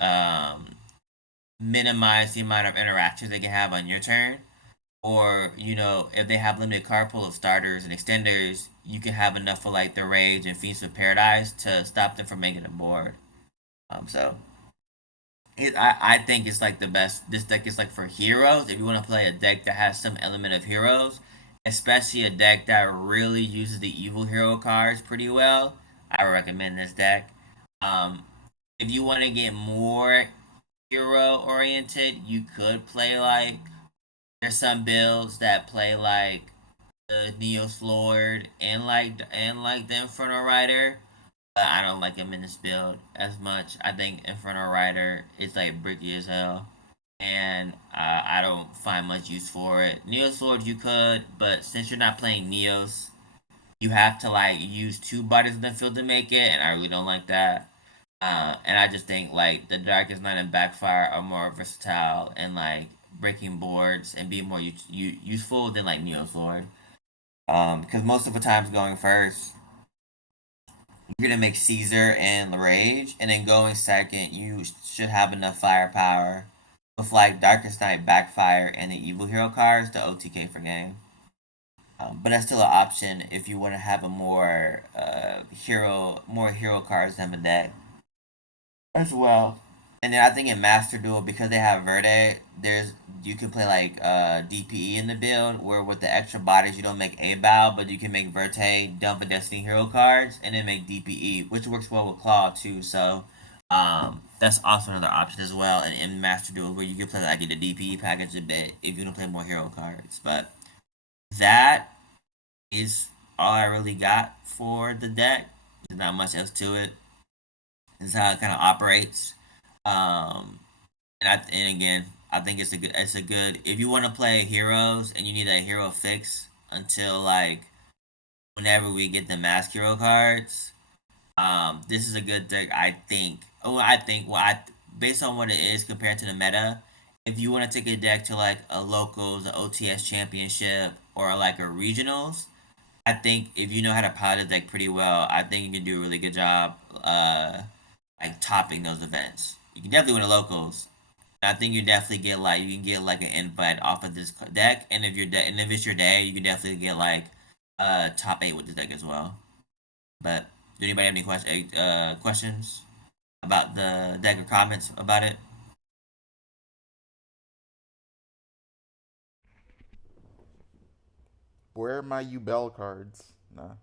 minimize the amount of interactions they can have on your turn. Or if they have limited card pool of starters and extenders, you can have enough for like the Rage and Feast of Paradise to stop them from making a board. So I think it's like the best. This deck is like for heroes. If you want to play a deck that has some element of heroes, especially a deck that really uses the evil hero cards pretty well, I recommend this deck. Um, if you want to get more hero oriented, you could play like there's some builds that play like the Neos Lord and like the Inferno Rider. But I don't like him in this build as much. I think Inferno Rider is like bricky as hell, and I don't find much use for it. Neos Lord you could, but since you're not playing Neos, you have to like use 2 bodies in the field to make it, and I really don't like that. And I just think like the Darkest Night and Backfire are more versatile and like breaking boards and being more useful than like Neos Lord. Because most of the times going first, you're gonna make Caesar and the Rage, and then going second, you should have enough firepower with like Darkest Night, Backfire, and the Evil Hero cards to OTK for game. But that's still an option if you want to have a more hero cards than the deck as well. And then I think in Master Duel, because they have Verde, you can play like DPE in the build where with the extra bodies you don't make a bow, but you can make Verte, dump a Destiny Hero cards, and then make DPE, which works well with Claw too. So that's also another option as well. And in Master Duel where you can play like the DPE package a bit if you don't play more hero cards. But that is all I really got for the deck. There's not much else to it. This is how it kind of operates. Um, and again, I think it's a good if you want to play heroes and you need a hero fix until like whenever we get the mask hero cards. This is a good deck. I think. Oh, I think. Well, based on what it is compared to the meta, if you want to take a deck to like a locals, a OTS championship, or like a regionals, I think if you know how to pilot a deck pretty well, I think you can do a really good job. Like topping those events. You can definitely win the locals. I think you can get like an invite off of this deck, and and if it's your day, you can definitely get like top 8 with this deck as well. But do anybody have any questions about the deck or comments about it? Where are my Ubel cards? Nah.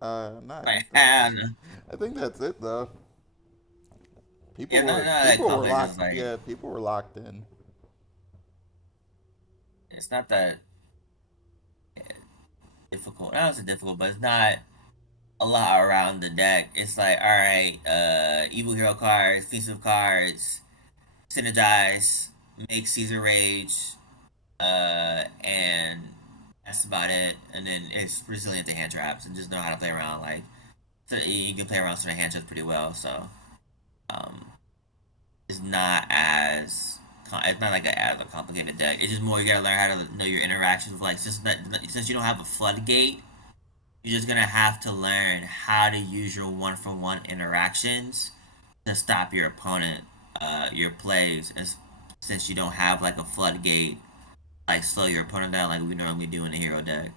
Nah. I Like, think I that's. don't know. I think that's it though. Yeah, no, no, that People were confidence is locked. like Yeah, people were locked in. it's not that difficult. Not it's difficult, but it's not a lot around the deck. It's like, all right, evil hero cards, defensive cards, synergize, make Caesar Rage, and that's about it. And then it's resilient to hand traps and just know how to play around. Like, so you can play around certain hand traps pretty well. So, um, it's not as it's not like as a complicated deck. It's just more you gotta learn how to know your interactions with like since you don't have a floodgate, you're just gonna have to learn how to use your 1-for-1 interactions to stop your opponent, your plays, since you don't have like a floodgate Like slow your opponent down like we normally do in a hero deck.